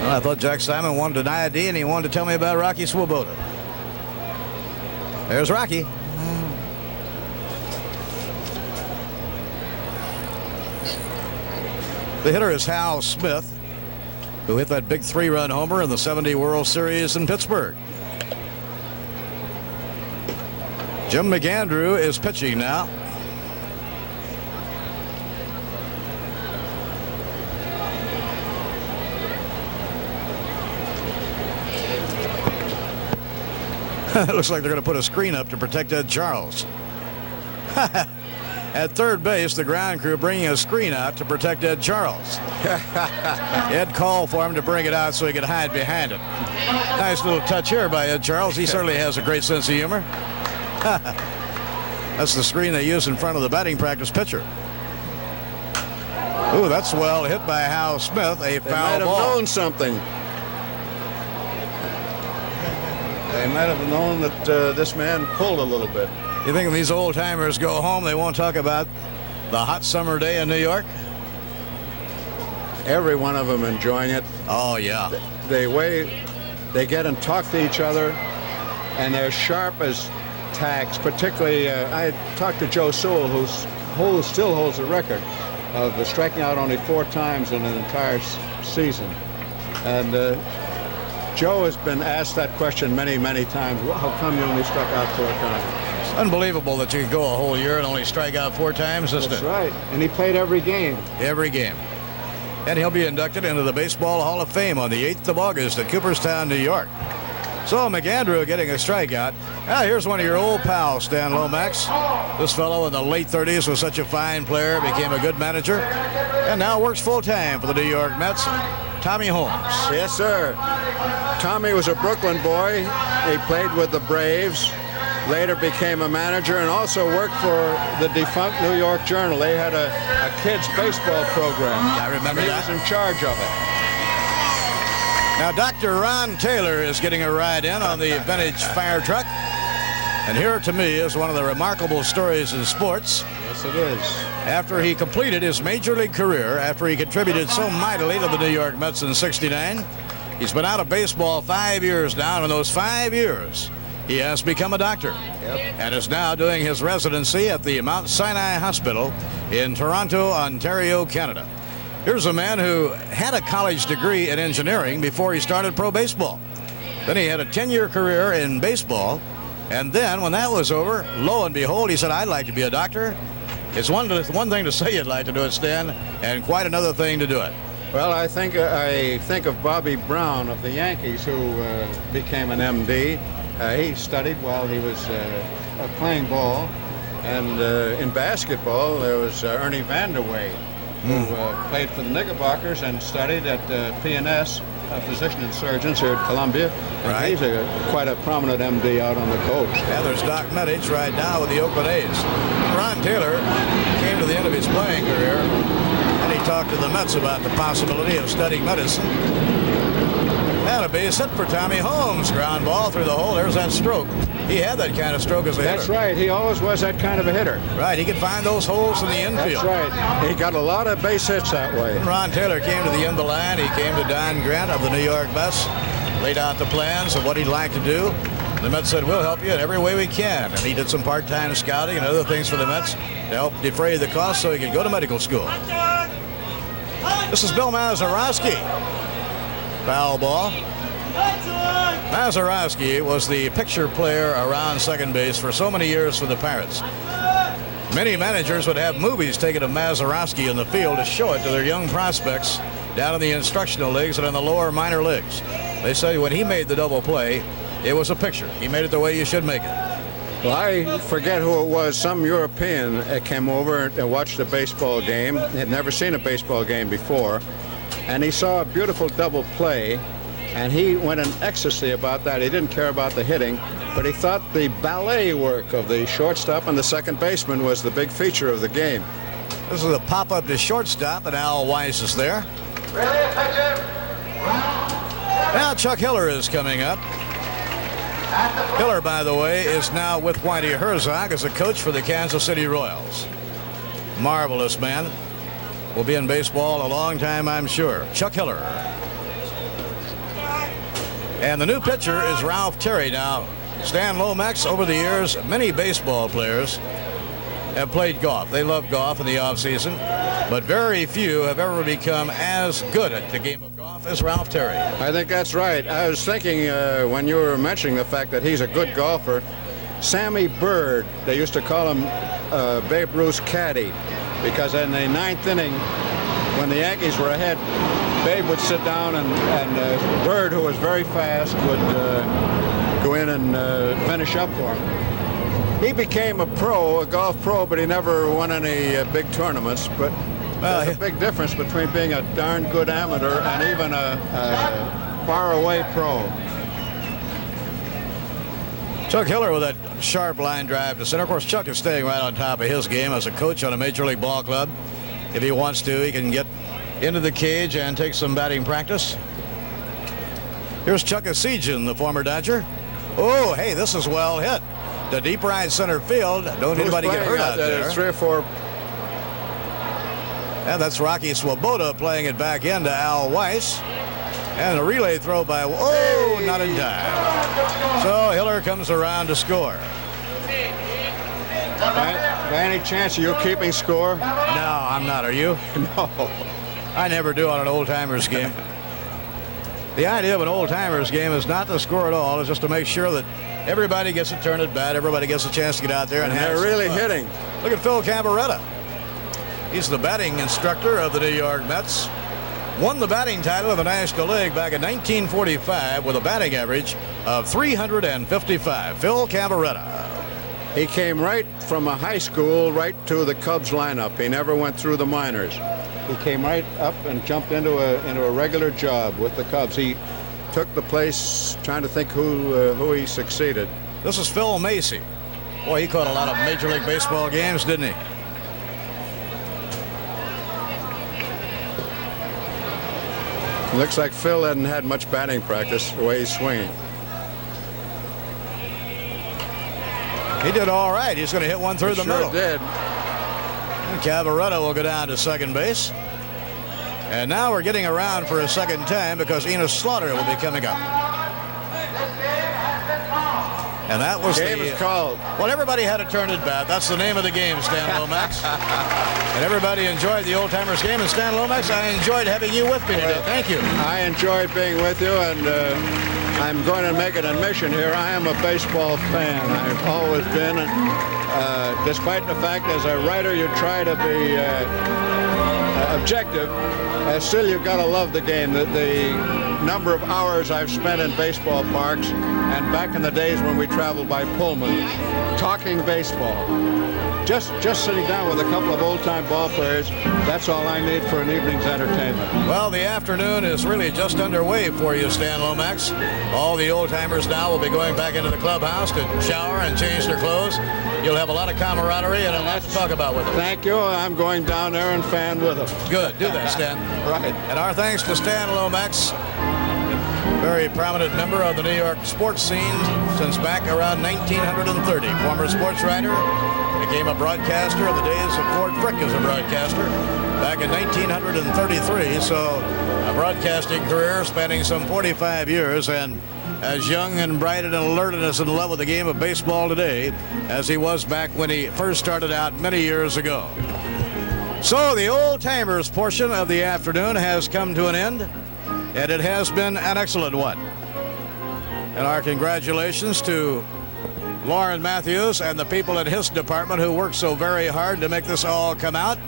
Well, I thought Jack Simon wanted an ID, and he wanted to tell me about Rocky Swoboda. There's Rocky. The hitter is Hal Smith, who hit that big 3-run homer in the '70 World Series in Pittsburgh. Jim McAndrew is pitching now. It looks like they're going to put a screen up to protect Ed Charles. At third base, the ground crew bringing a screen out to protect Ed Charles. Ed called for him to bring it out so he could hide behind it. Nice little touch here by Ed Charles. He certainly has a great sense of humor. That's the screen they use in front of the batting practice pitcher. Ooh, that's well hit by Hal Smith. A foul ball. They might have known something. They might have known that this man pulled a little bit. You think when these old-timers go home, they won't talk about the hot summer day in New York? Every one of them enjoying it. Oh, yeah. The way they get and talk to each other, and they're sharp as attacks, particularly I talked to Joe Sewell, who still holds the record of striking out only 4 times in an entire season. And Joe has been asked that question many, many times. Well, how come you only struck out 4 times? It's unbelievable that you could go a whole year and only strike out 4 times, isn't it? That's right. And he played every game. Every game. And he'll be inducted into the Baseball Hall of Fame on the 8th of August at Cooperstown, New York. So McAndrew getting a strikeout. Here's one of your old pals, Stan Lomax. This fellow in the late 30s was such a fine player, became a good manager, and now works full-time for the New York Mets. Tommy Holmes. Yes, sir. Tommy was a Brooklyn boy. He played with the Braves, later became a manager, and also worked for the defunct New York Journal. They had a kids' baseball program. I remember and he that. was in charge of it. Now, Dr. Ron Taylor is getting a ride in on the vintage fire truck. And here, to me, is one of the remarkable stories in sports. Yes, it is. After he completed his major league career, after he contributed so mightily to the New York Mets in '69, he's been out of baseball 5 years now, and in those 5 years, he has become a doctor. Yep. And is now doing his residency at the Mount Sinai Hospital in Toronto, Ontario, Canada. Here's a man who had a college degree in engineering before he started pro baseball. Then he had a 10-year career in baseball. And then when that was over, lo and behold, he said, I'd like to be a doctor. It's one thing to say you'd like to do it, Stan, and quite another thing to do it. Well, I think of Bobby Brown of the Yankees, who became an MD. He studied while he was playing ball. And in basketball, there was Ernie Vanderway, who played for the Knickerbockers and studied at P&S, Physician and Surgeons here at Columbia. And Right. he's quite a prominent MD out on the coast. Yeah, there's Doc Medich right now with the Oakland A's. Ron Taylor came to the end of his playing career, and he talked to the Mets about the possibility of studying medicine. And a base hit for Tommy Holmes. Ground ball through the hole. There's that stroke. He had that kind of stroke as a hitter. That's right. He always was that kind of a hitter. Right. He could find those holes in the infield. That's right. He got a lot of base hits that way. When Ron Taylor came to the end of the line, he came to Don Grant of the New York Mets, laid out the plans of what he'd like to do. The Mets said, we'll help you in every way we can. And he did some part-time scouting and other things for the Mets to help defray the cost so he could go to medical school. This is Bill Mazeroski. Foul ball. Mazeroski was the picture player around second base for so many years for the Pirates. Many managers would have movies taken of Mazeroski in the field to show it to their young prospects down in the instructional leagues and in the lower minor leagues. They say when he made the double play, it was a picture. He made it the way you should make it. Well, I forget who it was. Some European came over and watched a baseball game. He had never seen a baseball game before. And he saw a beautiful double play. And he went in ecstasy about that. He didn't care about the hitting, but he thought the ballet work of the shortstop and the second baseman was the big feature of the game. This is a pop-up to shortstop, and Al Weiss is there. Now Chuck Hiller is coming up. Hiller, by the way, is now with Whitey Herzog as a coach for the Kansas City Royals. Marvelous man. Will be in baseball a long time, I'm sure. Chuck Hiller. And the new pitcher is Ralph Terry. Now, Stan Lomax, over the years, many baseball players have played golf. They love golf in the offseason, but very few have ever become as good at the game of golf as Ralph Terry. I think that's right. I was thinking when you were mentioning the fact that he's a good golfer, Sammy Bird, they used to call him Babe Ruth's caddy, because in the ninth inning, when the Yankees were ahead, Babe would sit down and Bird, who was very fast, would go in and finish up for him. He became a golf pro, but he never won any big tournaments. But there's a big difference between being a darn good amateur and even a faraway pro. Chuck Hiller with that sharp line drive to center. Of course, Chuck is staying right on top of his game as a coach on a major league ball club. If he wants to, he can get into the cage and take some batting practice. Here's Chuck Esigian, the former Dodger. Oh, hey, this is well hit. The deep right center field. Don't anybody get hurt out there. 3 or 4. And that's Rocky Swoboda playing it back into Al Weiss. And a relay throw by, not in time. So Hiller comes around to score. By any chance, are you keeping score? No, I'm not. Are you? No. I never do on an old-timers game. The idea of an old-timers game is not to score at all. It's just to make sure that everybody gets a turn at bat. Everybody gets a chance to get out there and have they're some really fun. hitting. Look at Phil Cavaretta. He's the batting instructor of the New York Mets. Won the batting title of the National League back in 1945 with a batting average of 355. Phil Cavaretta. He came right from a high school right to the Cubs lineup. He never went through the minors. He came right up and jumped into a regular job with the Cubs. He took the place, trying to think who he succeeded. This is Phil Macy. Boy, he caught a lot of Major League Baseball games, didn't he? Looks like Phil hadn't had much batting practice the way he's swinging. He did all right. He's going to hit one through the middle. Sure did. And Cavaretta will go down to second base. And now we're getting around for a second time because Enos Slaughter will be coming up. And that was Game is called. Well, everybody had a turn at bat. That's the name of the game, Stan Lomax. And everybody enjoyed the old-timers game. And Stan Lomax, I enjoyed having you with me today. Thank you. I enjoyed being with you, and I'm going to make an admission here. I am a baseball fan. I've always been. Despite the fact as a writer you try to be objective, still you've got to love the game. The number of hours I've spent in baseball parks, and back in the days when we traveled by Pullman, talking baseball. Just sitting down with a couple of old-time ball players, that's all I need for an evening's entertainment. Well, the afternoon is really just underway for you, Stan Lomax. All the old-timers now will be going back into the clubhouse to shower and change their clothes. You'll have a lot of camaraderie and a lot to talk about with them. Thank you. I'm going down there and fan with them. Good. Do that, Stan. Right. And our thanks to Stan Lomax, very prominent member of the New York sports scene since back around 1930. Former sports writer, became a broadcaster in the days of Ford Frick as a broadcaster back in 1933. So a broadcasting career spanning some 45 years, and as young and bright and alert and as in love with the game of baseball today as he was back when he first started out many years ago. So the old-timers portion of the afternoon has come to an end, and it has been an excellent one. And our congratulations to Lauren Matthews and the people in his department who worked so very hard to make this all come out.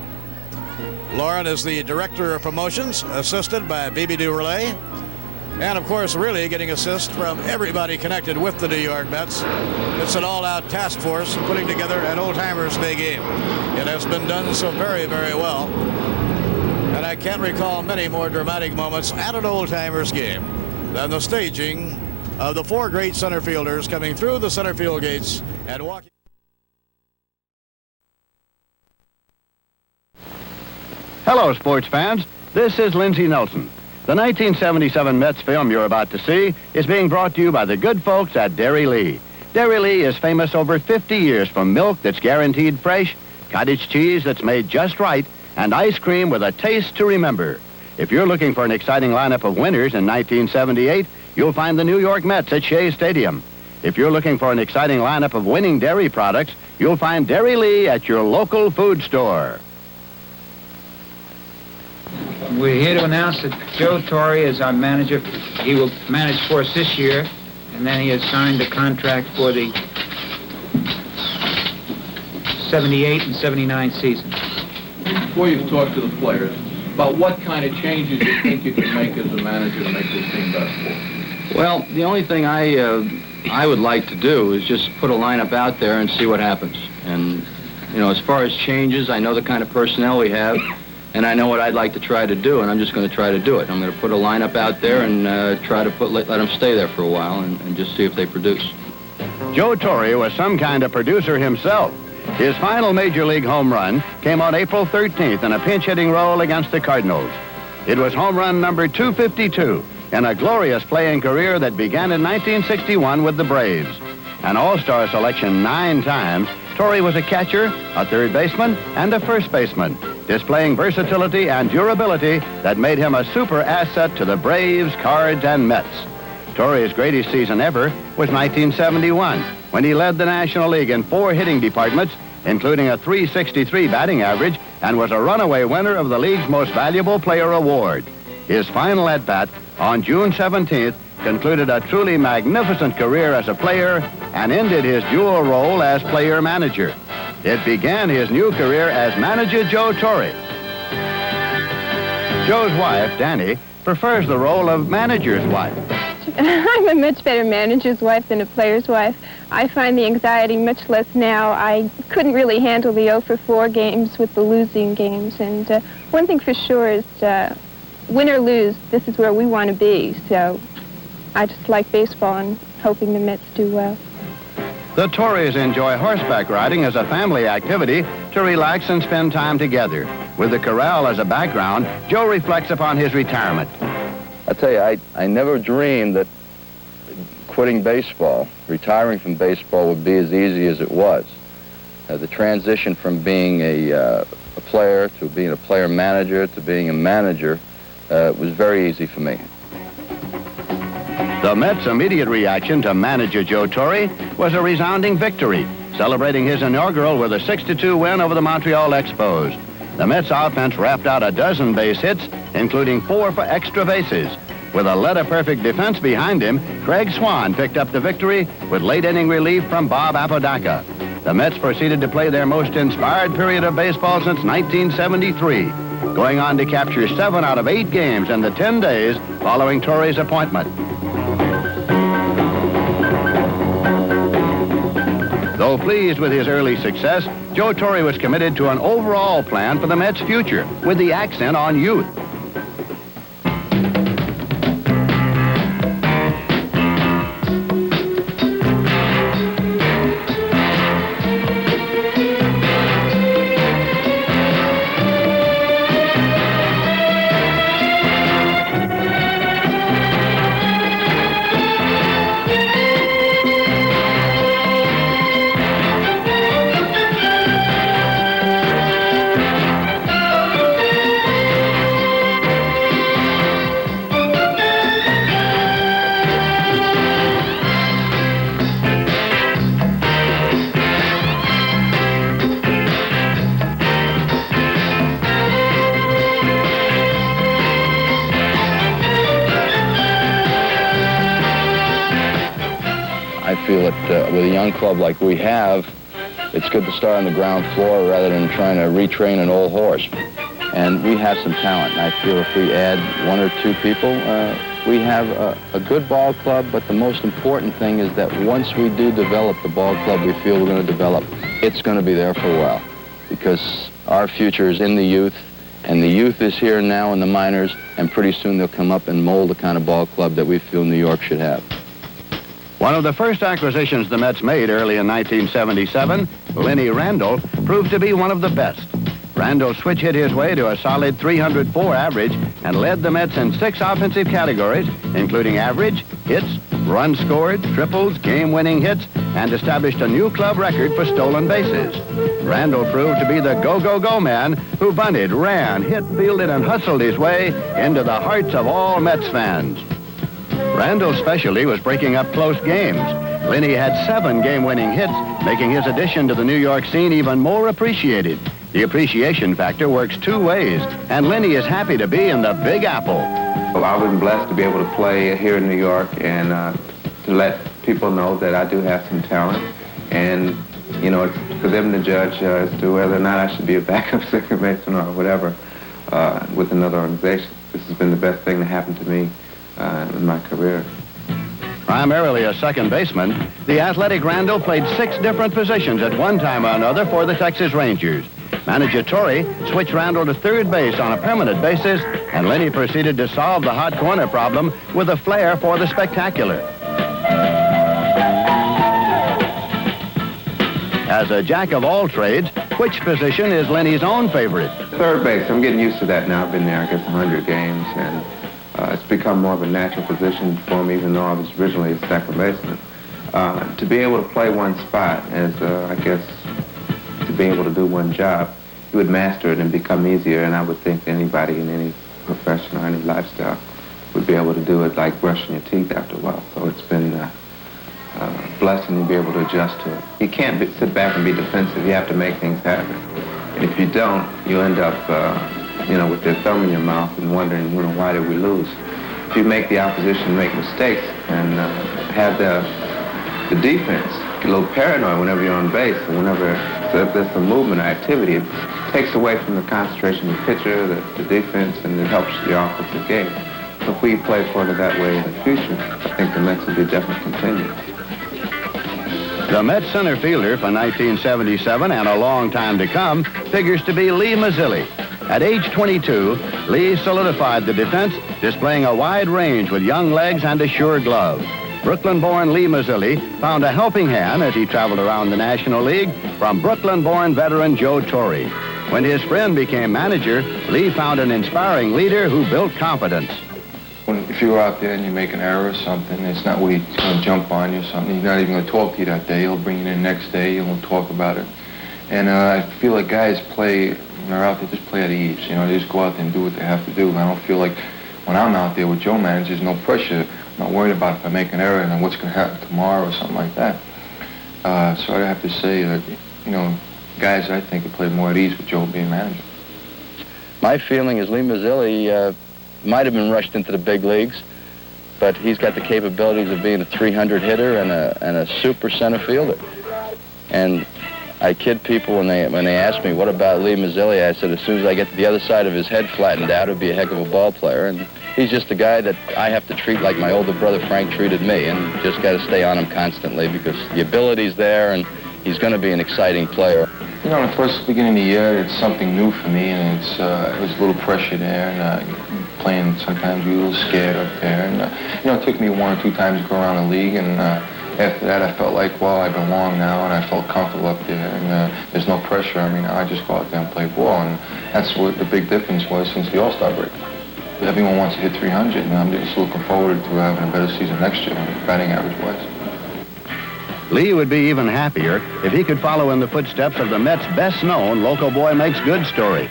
Lauren is the director of promotions, assisted by Bibi DuRelay. And, of course, really getting assist from everybody connected with the New York Mets. It's an all-out task force putting together an old-timers day game. It has been done so very, very well. And I can't recall many more dramatic moments at an old-timers game than the staging of the four great center fielders coming through the center field gates and walking. Hello, sports fans. This is Lindsey Nelson. The 1977 Mets film you're about to see is being brought to you by the good folks at Dairy Lee. Dairy Lee is famous over 50 years for milk that's guaranteed fresh, cottage cheese that's made just right, and ice cream with a taste to remember. If you're looking for an exciting lineup of winners in 1978, you'll find the New York Mets at Shea Stadium. If you're looking for an exciting lineup of winning dairy products, you'll find Dairy Lee at your local food store. We're here to announce that Joe Torre is our manager. He will manage for us this year, and then he has signed a contract for the 78 and 79 season. Before you've talked to the players, about what kind of changes you think you can make as a manager to make this team better? Well, the only thing I would like to do is just put a lineup out there and see what happens. And, you know, as far as changes, I know the kind of personnel we have, and I know what I'd like to try to do, and I'm just going to try to do it. I'm going to put a lineup out there and try to let them stay there for a while and just see if they produce. Joe Torre was some kind of producer himself. His final Major League home run came on April 13th in a pinch-hitting role against the Cardinals. It was home run number 252 in a glorious playing career that began in 1961 with the Braves. An all-star selection 9 times, Torre was a catcher, a third baseman, and a first baseman, displaying versatility and durability that made him a super asset to the Braves, Cards, and Mets. Torre's greatest season ever was 1971, when he led the National League in 4 hitting departments including a .363 batting average, and was a runaway winner of the league's Most Valuable Player award. His final at-bat on June 17th concluded a truly magnificent career as a player and ended his dual role as player-manager. It began his new career as manager Joe Torre. Joe's wife, Danny, prefers the role of manager's wife. I'm a much better manager's wife than a player's wife. I find the anxiety much less now. I couldn't really handle the 0-for-4 games with the losing games. And one thing for sure is win or lose, this is where we want to be. So I just like baseball and hoping the Mets do well. The Torres enjoy horseback riding as a family activity to relax and spend time together. With the corral as a background, Joe reflects upon his retirement. I tell you, I never dreamed that quitting baseball, retiring from baseball, would be as easy as it was. The transition from being a player to being a player manager to being a manager was very easy for me. The Mets' immediate reaction to manager Joe Torre was a resounding victory, celebrating his inaugural with a 6-2 win over the Montreal Expos. The Mets offense wrapped out a dozen base hits, including 4 for extra bases. With a letter-perfect defense behind him, Craig Swan picked up the victory with late-inning relief from Bob Apodaca. The Mets proceeded to play their most inspired period of baseball since 1973, going on to capture 7 out of 8 games in the 10 days following Torre's appointment. Though pleased with his early success, Joe Torre was committed to an overall plan for the Mets' future, with the accent on youth. I feel that with a young club like we have, it's good to start on the ground floor rather than trying to retrain an old horse. And we have some talent, and I feel if we add 1 or 2 people, we have a good ball club, but the most important thing is that once we do develop the ball club we feel we're going to develop, it's going to be there for a while, because our future is in the youth, and the youth is here now in the minors, and pretty soon they'll come up and mold the kind of ball club that we feel New York should have. One of the first acquisitions the Mets made early in 1977, Lenny Randle, proved to be one of the best. Randle switch hit his way to a solid .304 average and led the Mets in 6 offensive categories, including average, hits, runs scored, triples, game-winning hits, and established a new club record for stolen bases. Randle proved to be the go-go-go man who bunted, ran, hit, fielded, and hustled his way into the hearts of all Mets fans. Randle's specialty was breaking up close games. Lenny had 7 game-winning hits, making his addition to the New York scene even more appreciated. The appreciation factor works 2 ways, and Lenny is happy to be in the Big Apple. Well, I've been blessed to be able to play here in New York and to let people know that I do have some talent. And, you know, it's for them to judge as to whether or not I should be a backup second baseman or whatever with another organization. This has been the best thing that happened to me in my career. Primarily a second baseman, the athletic Randle played 6 different positions at one time or another for the Texas Rangers. Manager Torre switched Randle to third base on a permanent basis, and Lenny proceeded to solve the hot corner problem with a flair for the spectacular. As a jack of all trades, which position is Lenny's own favorite? Third base. I'm getting used to that now. I've been there, I guess, 100 games, and it's become more of a natural position for me, even though I was originally a second baseman. To be able to play one spot as, I guess, to be able to do one job, you would master it and become easier, and I would think anybody in any profession or any lifestyle would be able to do it like brushing your teeth after a while. So it's been blessing to be able to adjust to it. You can't sit back and be defensive. You have to make things happen. And if you don't, you end up, with your thumb in your mouth and wondering, why did we lose? If you make the opposition make mistakes and have the defense get a little paranoid whenever you're on base, and whenever there's some movement or activity, it takes away from the concentration of the pitcher, the defense, and it helps the offensive game. So if we play further that way in the future, I think the Mets will be definitely continued. The Mets center fielder for 1977 and a long time to come figures to be Lee Mazzilli. At age 22, Lee solidified the defense, displaying a wide range with young legs and a sure glove. Brooklyn-born Lee Mazzilli found a helping hand as he traveled around the National League from Brooklyn-born veteran Joe Torre. When his friend became manager, Lee found an inspiring leader who built confidence. If you go out there and you make an error or something, it's not where he's going to jump on you or something. He's not even going to talk to you that day. He'll bring you in next day. He won't talk about it. And I feel like guys play, when they're out there, just play at ease. They just go out there and do what they have to do. And I don't feel like when I'm out there with Joe managers, there's no pressure. I'm not worried about if I make an error and then what's going to happen tomorrow or something like that. So I have to say that, guys I think have played more at ease with Joe being manager. My feeling is Lee Mazzilli might have been rushed into the big leagues, but he's got the capabilities of being a 300 hitter and a super center fielder. And I kid people when they ask me, what about Lee Mazzilli? I said, as soon as I get to the other side of his head flattened out, he'll be a heck of a ball player. And he's just a guy that I have to treat like my older brother Frank treated me, and just got to stay on him constantly because the ability's there and he's going to be an exciting player. In the first beginning of the year, it's something new for me, and it was a little pressure there, and playing sometimes we were a little scared up there, and it took me 1 or 2 times to go around the league, and after that I felt like, well, I belong now, and I felt comfortable up there, and there's no pressure. I just go out there and play ball, and that's what the big difference was since the All-Star break. Everyone wants to hit 300, and I'm just looking forward to having a better season next year than the batting average was. Lee would be even happier if he could follow in the footsteps of the Mets' best-known Local Boy Makes Good story.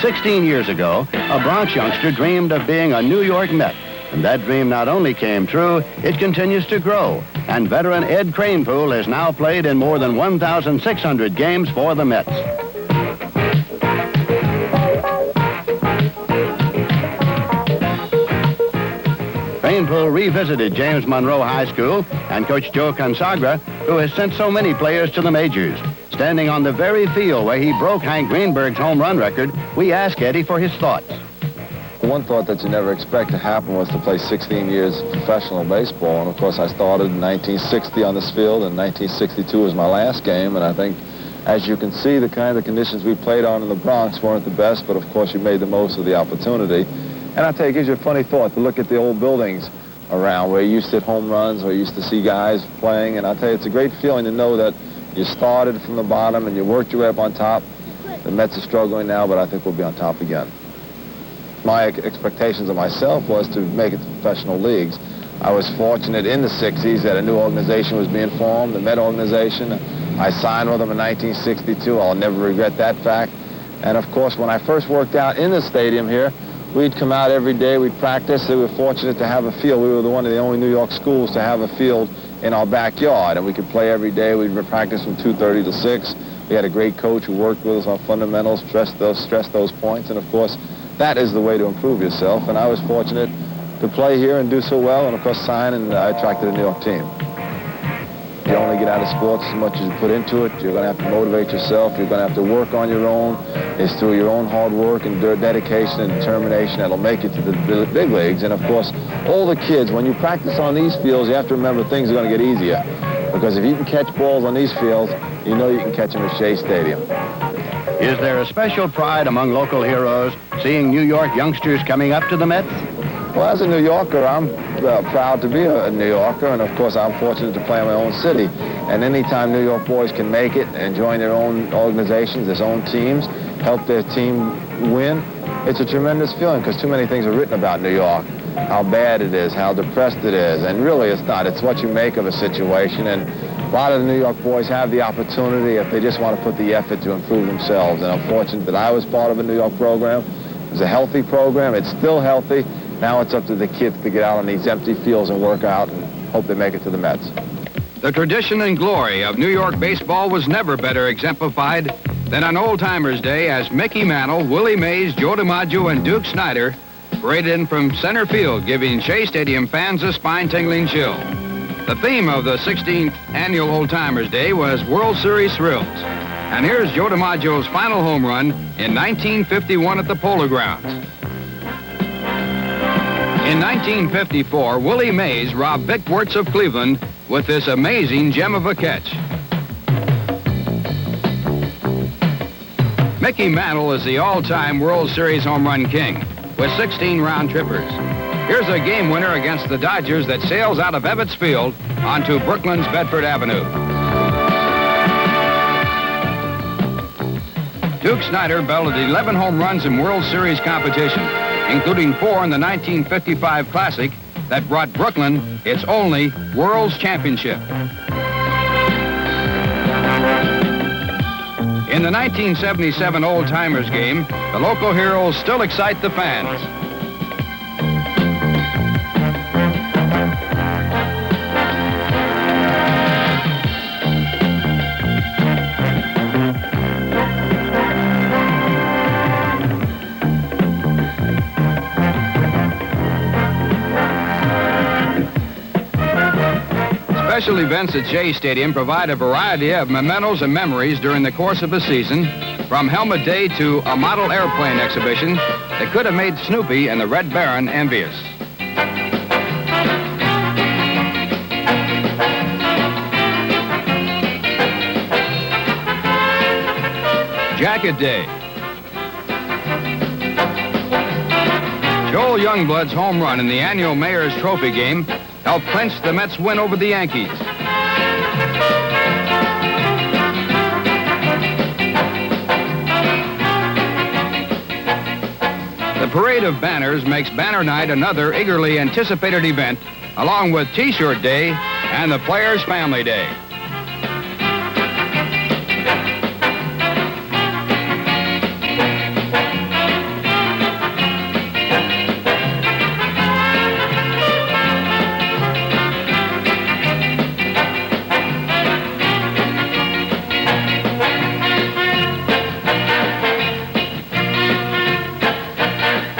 16 years ago, a Bronx youngster dreamed of being a New York Met, and that dream not only came true, it continues to grow. And veteran Ed Kranepool has now played in more than 1,600 games for the Mets. Kranepool revisited James Monroe High School and Coach Joe Consagra, who has sent so many players to the majors. Standing on the very field where he broke Hank Greenberg's home run record, we asked Eddie for his thoughts. One thought that you never expect to happen was to play 16 years professional baseball. And of course, I started in 1960 on this field, and 1962 was my last game. And I think, as you can see, the kind of conditions we played on in the Bronx weren't the best, but of course you made the most of the opportunity. And I tell you, it gives you a funny thought to look at the old buildings around where you used to hit home runs, where you used to see guys playing. And I tell you, it's a great feeling to know that you started from the bottom and you worked your way up on top. The Mets are struggling now, but I think we'll be on top again. My expectations of myself was to make it to professional leagues. I was fortunate in the 60s that a new organization was being formed, the Met organization. I signed with them in 1962. I'll never regret that fact. And of course, when I first worked out in the stadium here, we'd come out every day, we'd practice. We were fortunate to have a field. We were one of the only New York schools to have a field in our backyard, and we could play every day. We'd practice from 2:30 to 6. We had a great coach who worked with us on fundamentals, stressed those points, and of course, that is the way to improve yourself. And I was fortunate to play here and do so well, and of course sign, and I attracted a New York team. You only get out of sports as much as you put into it. You're going to have to motivate yourself. You're going to have to work on your own. It's through your own hard work and dedication and determination that'll make it to the big leagues. And of course, all the kids, when you practice on these fields, you have to remember things are going to get easier. Because if you can catch balls on these fields, you know you can catch them at Shea Stadium. Is there a special pride among local heroes seeing New York youngsters coming up to the Mets? Well, as a New Yorker, I'm proud to be a New Yorker, and of course I'm fortunate to play in my own city. And anytime New York boys can make it and join their own organizations, their own teams, help their team win, it's a tremendous feeling, because too many things are written about New York, how bad it is, how depressed it is, and really it's not. It's what you make of a situation, and a lot of the New York boys have the opportunity if they just want to put the effort to improve themselves. And I'm fortunate that I was part of a New York program. It was a healthy program. It's still healthy. Now it's up to the kids to get out on these empty fields and work out and hope they make it to the Mets. The tradition and glory of New York baseball was never better exemplified than on Old Timers Day as Mickey Mantle, Willie Mays, Joe DiMaggio, and Duke Snider paraded in from center field, giving Shea Stadium fans a spine-tingling chill. The theme of the 16th annual Old Timers Day was World Series thrills. And here's Joe DiMaggio's final home run in 1951 at the Polo Grounds. In 1954, Willie Mays robbed Vic Wertz of Cleveland with this amazing gem of a catch. Mickey Mantle is the all-time World Series home run king with 16 round trippers. Here's a game winner against the Dodgers that sails out of Ebbets Field onto Brooklyn's Bedford Avenue. Duke Snider belted 11 home runs in World Series competition, including 4 in the 1955 Classic that brought Brooklyn its only World's Championship. In the 1977 Old Timers game, the local heroes still excite the fans. Special events at Shea Stadium provide a variety of mementos and memories during the course of a season, from Helmet Day to a model airplane exhibition that could have made Snoopy and the Red Baron envious. Jacket Day. Joel Youngblood's home run in the annual Mayor's Trophy game helped clinch the Mets' win over the Yankees. The Parade of Banners makes Banner Night another eagerly anticipated event, along with T-Shirt Day and the Players' Family Day.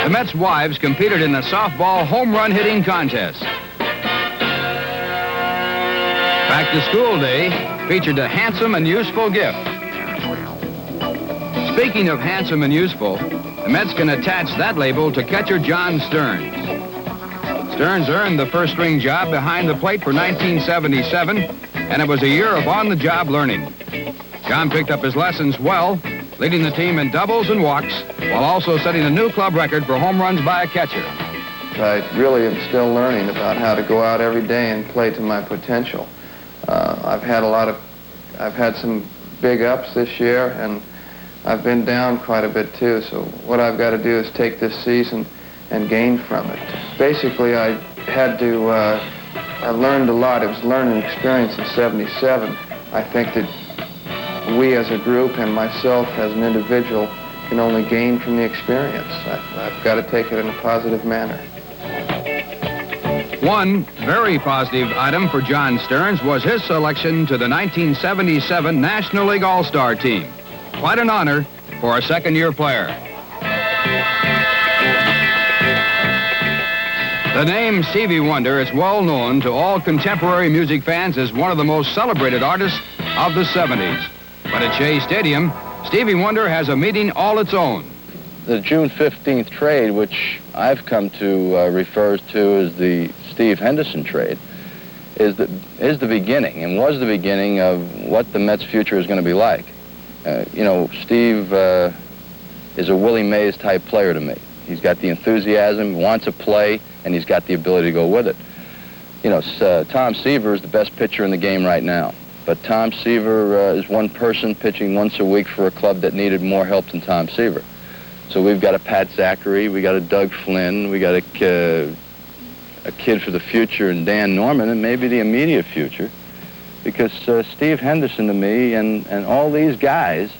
The Mets' wives competed in the softball home run hitting contest. Back to School Day featured a handsome and useful gift. Speaking of handsome and useful, the Mets can attach that label to catcher John Stearns. Stearns earned the first-string job behind the plate for 1977, and it was a year of on-the-job learning. John picked up his lessons well, leading the team in doubles and walks, while also setting a new club record for home runs by a catcher. I really am still learning about how to go out every day and play to my potential. I've had some big ups this year, and I've been down quite a bit too, so what I've got to do is take this season and gain from it. Basically, I learned a lot. It was a learning experience in '77. I think that we as a group and myself as an individual can only gain from the experience. I've got to take it in a positive manner. One very positive item for John Stearns was his selection to the 1977 National League All-Star team. Quite an honor for a second-year player. The name Stevie Wonder is well known to all contemporary music fans as one of the most celebrated artists of the 70s. But at Shea Stadium, Stevie Wonder has a meaning all its own. The June 15th trade, which I've come to refer to as the Steve Henderson trade, is the beginning and was the beginning of what the Mets' future is going to be like. You know, Steve is a Willie Mays type player to me. He's got the enthusiasm, wants to play, and he's got the ability to go with it. You know, Tom Seaver is the best pitcher in the game right now. But Tom Seaver is one person pitching once a week for a club that needed more help than Tom Seaver. So we've got a Pat Zachary, we got a Doug Flynn, we got a kid for the future in Dan Norman, and maybe the immediate future, because Steve Henderson to me and all these guys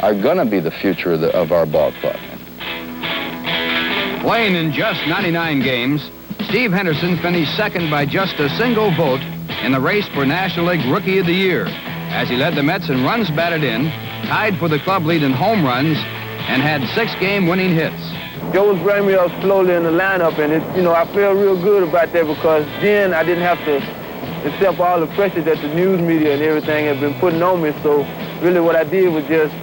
are going to be the future of our ball club. Playing in just 99 games, Steve Henderson finished second by just a single vote in the race for National League Rookie of the Year, as he led the Mets in runs batted in, tied for the club lead in home runs, and had 6 game-winning hits. Joe was bringing me up slowly in the lineup, and I feel real good about that because then I didn't have to accept all the pressure that the news media and everything had been putting on me. So really what I did was just,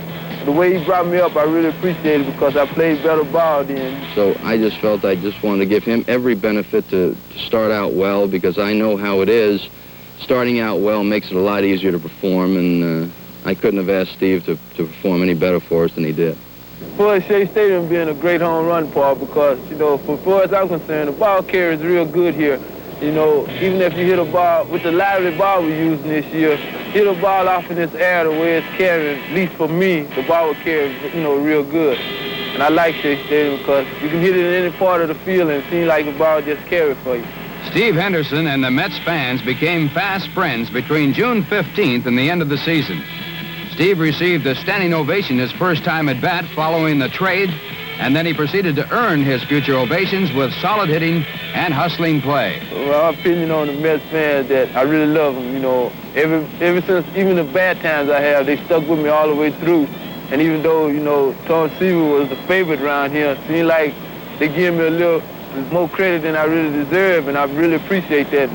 the way he brought me up, I really appreciated it because I played better ball then. So I just felt I just wanted to give him every benefit to start out well, because I know how it is. Starting out well makes it a lot easier to perform, and I couldn't have asked Steve to perform any better for us than he did. For Shea Stadium being a great home run park because, for far as I'm concerned, the ball carrier is real good here. Even if you hit a ball, with the lively ball we're using this year, hit a ball off in this air the way it's carrying, at least for me, the ball will carry, real good. And I like Shea Stadium because you can hit it in any part of the field and it seems like the ball just carries for you. Steve Henderson and the Mets fans became fast friends between June 15th and the end of the season. Steve received a standing ovation his first time at bat following the trade, and then he proceeded to earn his future ovations with solid hitting and hustling play. Well, my opinion on the Mets fans that I really love them. Ever since even the bad times I have, they stuck with me all the way through. And even though, Tom Seaver was the favorite around here, it seemed like they give me a little more credit than I really deserve, and I really appreciate that.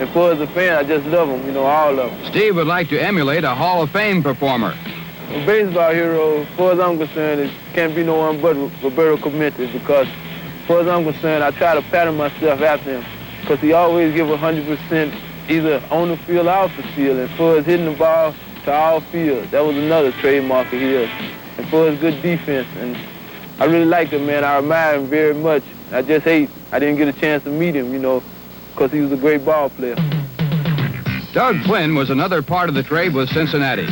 And for as a fan, I just love them, all of them. Steve would like to emulate a Hall of Fame performer. A baseball hero, as far as I'm concerned, it can't be no one but Roberto Clemente, because as far as I'm concerned, I try to pattern myself after him, because he always give 100% either on the field or off the field. And as far as hitting the ball to all fields, that was another trademark of his. And as far as good defense, and I really like him, man. I admire him very much. I just hate I didn't get a chance to meet him, because he was a great ball player. Doug Flynn was another part of the trade with Cincinnati.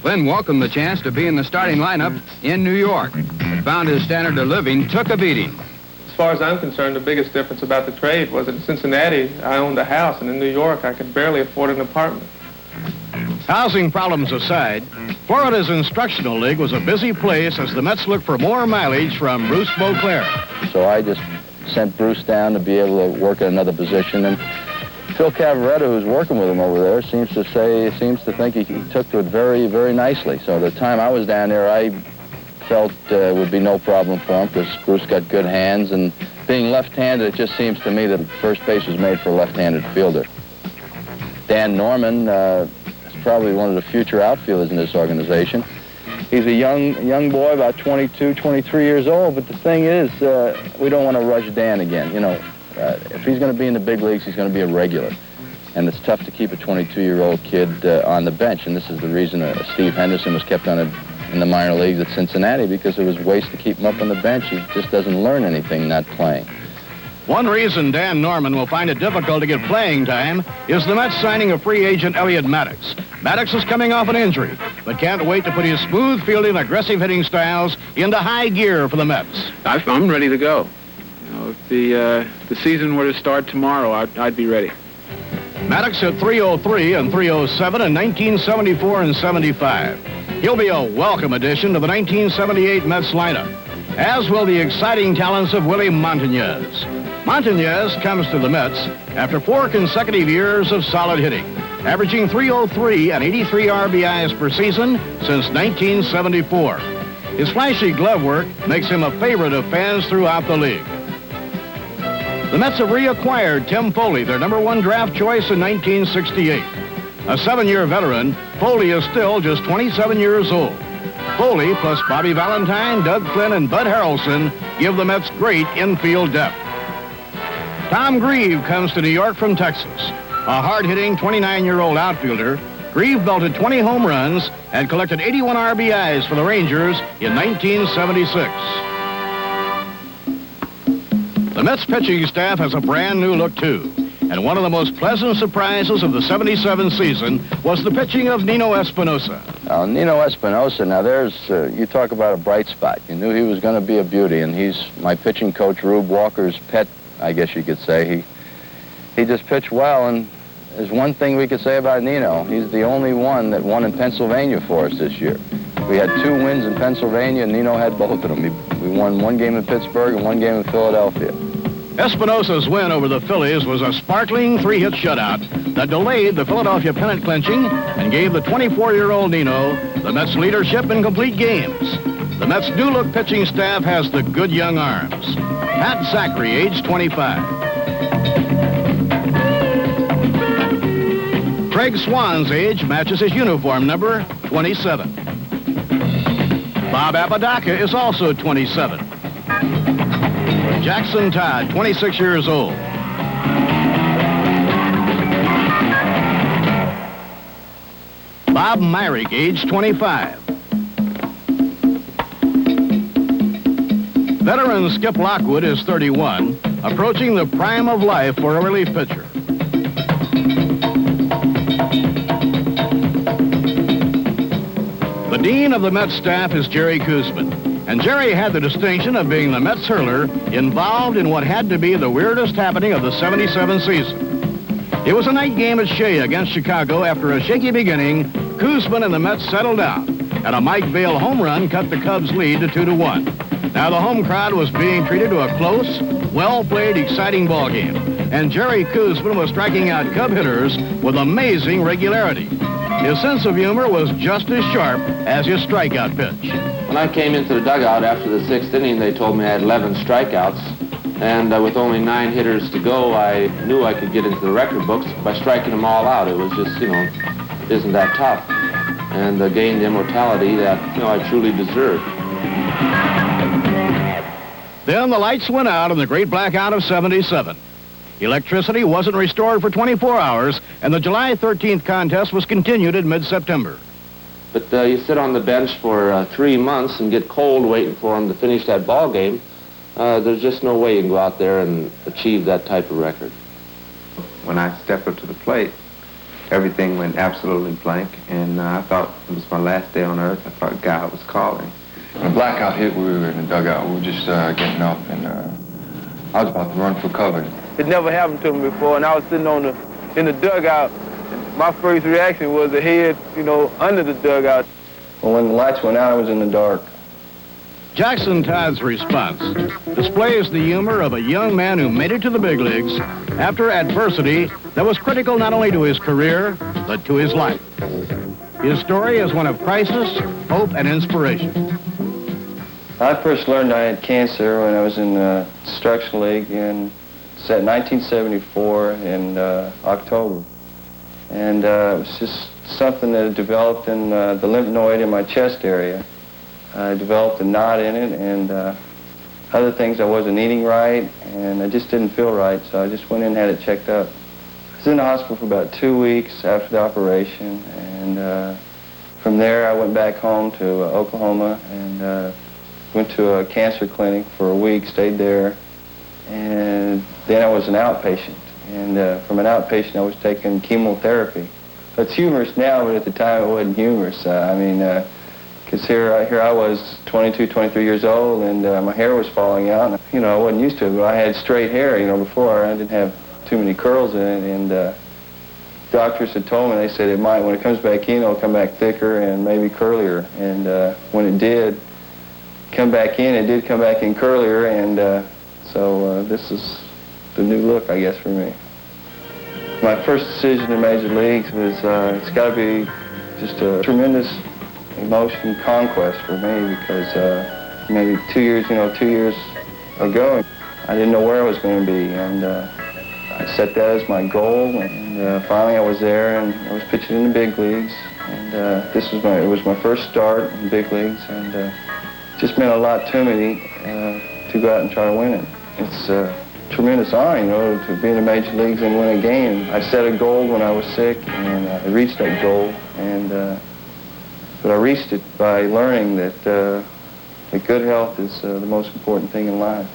Flynn welcomed the chance to be in the starting lineup in New York, but found his standard of living took a beating. As far as I'm concerned, the biggest difference about the trade was in Cincinnati, I owned a house, and in New York, I could barely afford an apartment. Housing problems aside, Florida's instructional league was a busy place as the Mets looked for more mileage from Bruce Beauclair. So I just sent Bruce down to be able to work at another position, and Phil Cavaretta, who's working with him over there, seems to think he took to it very, very nicely. So the time I was down there, I felt would be no problem for him because Bruce got good hands, and being left-handed, it just seems to me that first base was made for a left-handed fielder. Dan Norman is probably one of the future outfielders in this organization. He's a young boy, about 22, 23 years old, but the thing is, we don't want to rush Dan again. If he's going to be in the big leagues, he's going to be a regular. And it's tough to keep a 22-year-old kid on the bench, and this is the reason Steve Henderson was kept in the minor leagues at Cincinnati, because it was a waste to keep him up on the bench. He just doesn't learn anything not playing. One reason Dan Norman will find it difficult to get playing time is the Mets signing of free agent Elliot Maddox. Maddox is coming off an injury, but can't wait to put his smooth fielding, aggressive hitting styles into high gear for the Mets. I'm ready to go. If the season were to start tomorrow, I'd be ready. Maddox hit .303 and .307 in 1974 and 75. He'll be a welcome addition to the 1978 Mets lineup, as will the exciting talents of Willie Montañez. Montañez comes to the Mets after 4 consecutive years of solid hitting, averaging .303 and 83 RBIs per season since 1974. His flashy glove work makes him a favorite of fans throughout the league. The Mets have reacquired Tim Foley, their #1 draft choice in 1968. A 7-year veteran, Foley is still just 27 years old. Foley plus Bobby Valentine, Doug Flynn, and Bud Harrelson give the Mets great infield depth. Tom Grieve comes to New York from Texas. A hard-hitting 29-year-old outfielder, Grieve belted 20 home runs and collected 81 RBIs for the Rangers in 1976. The Mets pitching staff has a brand new look, too. And one of the most pleasant surprises of the 77 season was the pitching of Nino Espinosa. Nino Espinosa, now you talk about a bright spot. You knew he was going to be a beauty, and he's my pitching coach, Rube Walker's pet, I guess you could say. He just pitched well, and there's one thing we could say about Nino. He's the only one that won in Pennsylvania for us this year. We had 2 wins in Pennsylvania, and Nino had both of them. We won 1 game in Pittsburgh and 1 game in Philadelphia. Espinosa's win over the Phillies was a sparkling 3-hit shutout that delayed the Philadelphia pennant clinching and gave the 24-year-old Nino the Mets' leadership in complete games. The Mets' new-look pitching staff has the good young arms. Pat Zachary, age 25. Craig Swan's age matches his uniform number, 27. Bob Apodaca is also 27. Jackson Todd, 26 years old. Bob Myrick, age 25. Veteran Skip Lockwood is 31, approaching the prime of life for a relief pitcher. The dean of the Mets staff is Jerry Koosman, and Jerry had the distinction of being the Mets hurler involved in what had to be the weirdest happening of the '77 season. It was a night game at Shea against Chicago. After a shaky beginning, Koosman and the Mets settled down, and a Mike Vail home run cut the Cubs' lead to 2-1. Now the home crowd was being treated to a close, well-played, exciting ball game, and Jerry Koosman was striking out Cub hitters with amazing regularity. His sense of humor was just as sharp as his strikeout pitch. When I came into the dugout after the 6th inning, they told me I had 11 strikeouts, and with only 9 hitters to go, I knew I could get into the record books by striking them all out. It was just, isn't that tough, and gained the immortality that, I truly deserved. Then the lights went out in the great blackout of '77. Electricity wasn't restored for 24 hours, and the July 13th contest was continued in mid-September. But you sit on the bench for 3 months and get cold waiting for them to finish that ball game. There's just no way you can go out there and achieve that type of record. When I stepped up to the plate, everything went absolutely blank, and I thought it was my last day on earth. I thought God was calling. When the blackout hit, we were in the dugout. We were just getting up, and I was about to run for cover. It never happened to me before, and I was sitting in the dugout. And my first reaction was to head, under the dugout. Well, when the lights went out, I was in the dark. Jackson Todd's response displays the humor of a young man who made it to the big leagues after adversity that was critical not only to his career, but to his life. His story is one of crisis, hope, and inspiration. I first learned I had cancer when I was in the Construction League in 1974 in October. And it was just something that had developed in the lymph node in my chest area. I developed a knot in it, and other things I wasn't eating right, and I just didn't feel right, so I just went in and had it checked up. I was in the hospital for about 2 weeks after the operation, and from there I went back home to Oklahoma and went to a cancer clinic for a week, stayed there, and then I was an outpatient. And from an outpatient, I was taking chemotherapy. It's humorous now, but at the time it wasn't humorous. Because here I was 22, 23 years old, and my hair was falling out. I wasn't used to it, but I had straight hair, before. I didn't have too many curls in it, and doctors had told me, they said it might, when it comes back in, it'll come back thicker and maybe curlier. And when it did come back in, it did come back in curlier, and so this is the new look, I guess, for me. My first decision in Major Leagues was it's got to be just a tremendous emotion conquest for me, because maybe 2 years ago, I didn't know where I was going to be, and I set that as my goal, and finally I was there, and I was pitching in the big leagues, and it was my first start in the big leagues, and it just meant a lot to me to go out and try to win it. It's a tremendous honor, to be in the major leagues and win a game. I set a goal when I was sick, and I reached that goal, but I reached it by learning that good health is the most important thing in life.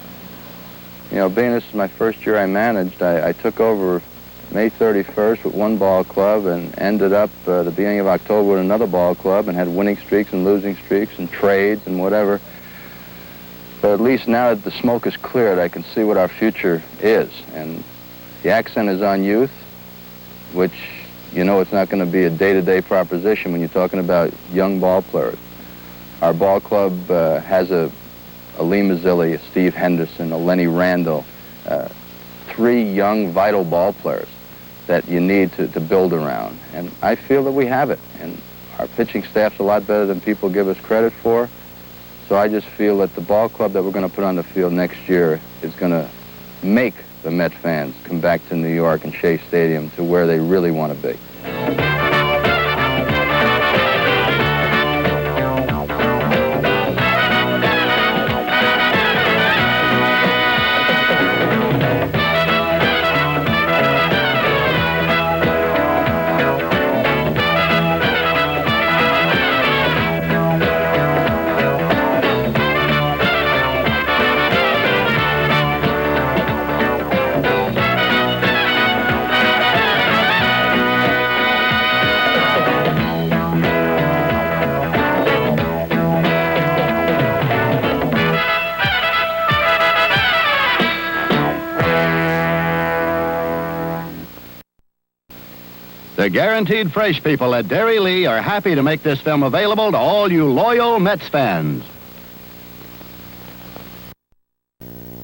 Being this is my first year I managed, I took over May 31st with one ball club and ended up the beginning of October with another ball club, and had winning streaks and losing streaks and trades and whatever. But at least now that the smoke is cleared, I can see what our future is. And the accent is on youth, which, it's not going to be a day-to-day proposition when you're talking about young ball players. Our ball club has a Lee Mazzilli, a Steve Henderson, a Lenny Randall, three young, vital ball players that you need to build around. And I feel that we have it. And our pitching staff's a lot better than people give us credit for. So I just feel that the ball club that we're going to put on the field next year is going to make the Met fans come back to New York and Shea Stadium to where they really want to be. The Guaranteed Fresh people at Dairy Lee are happy to make this film available to all you loyal Mets fans.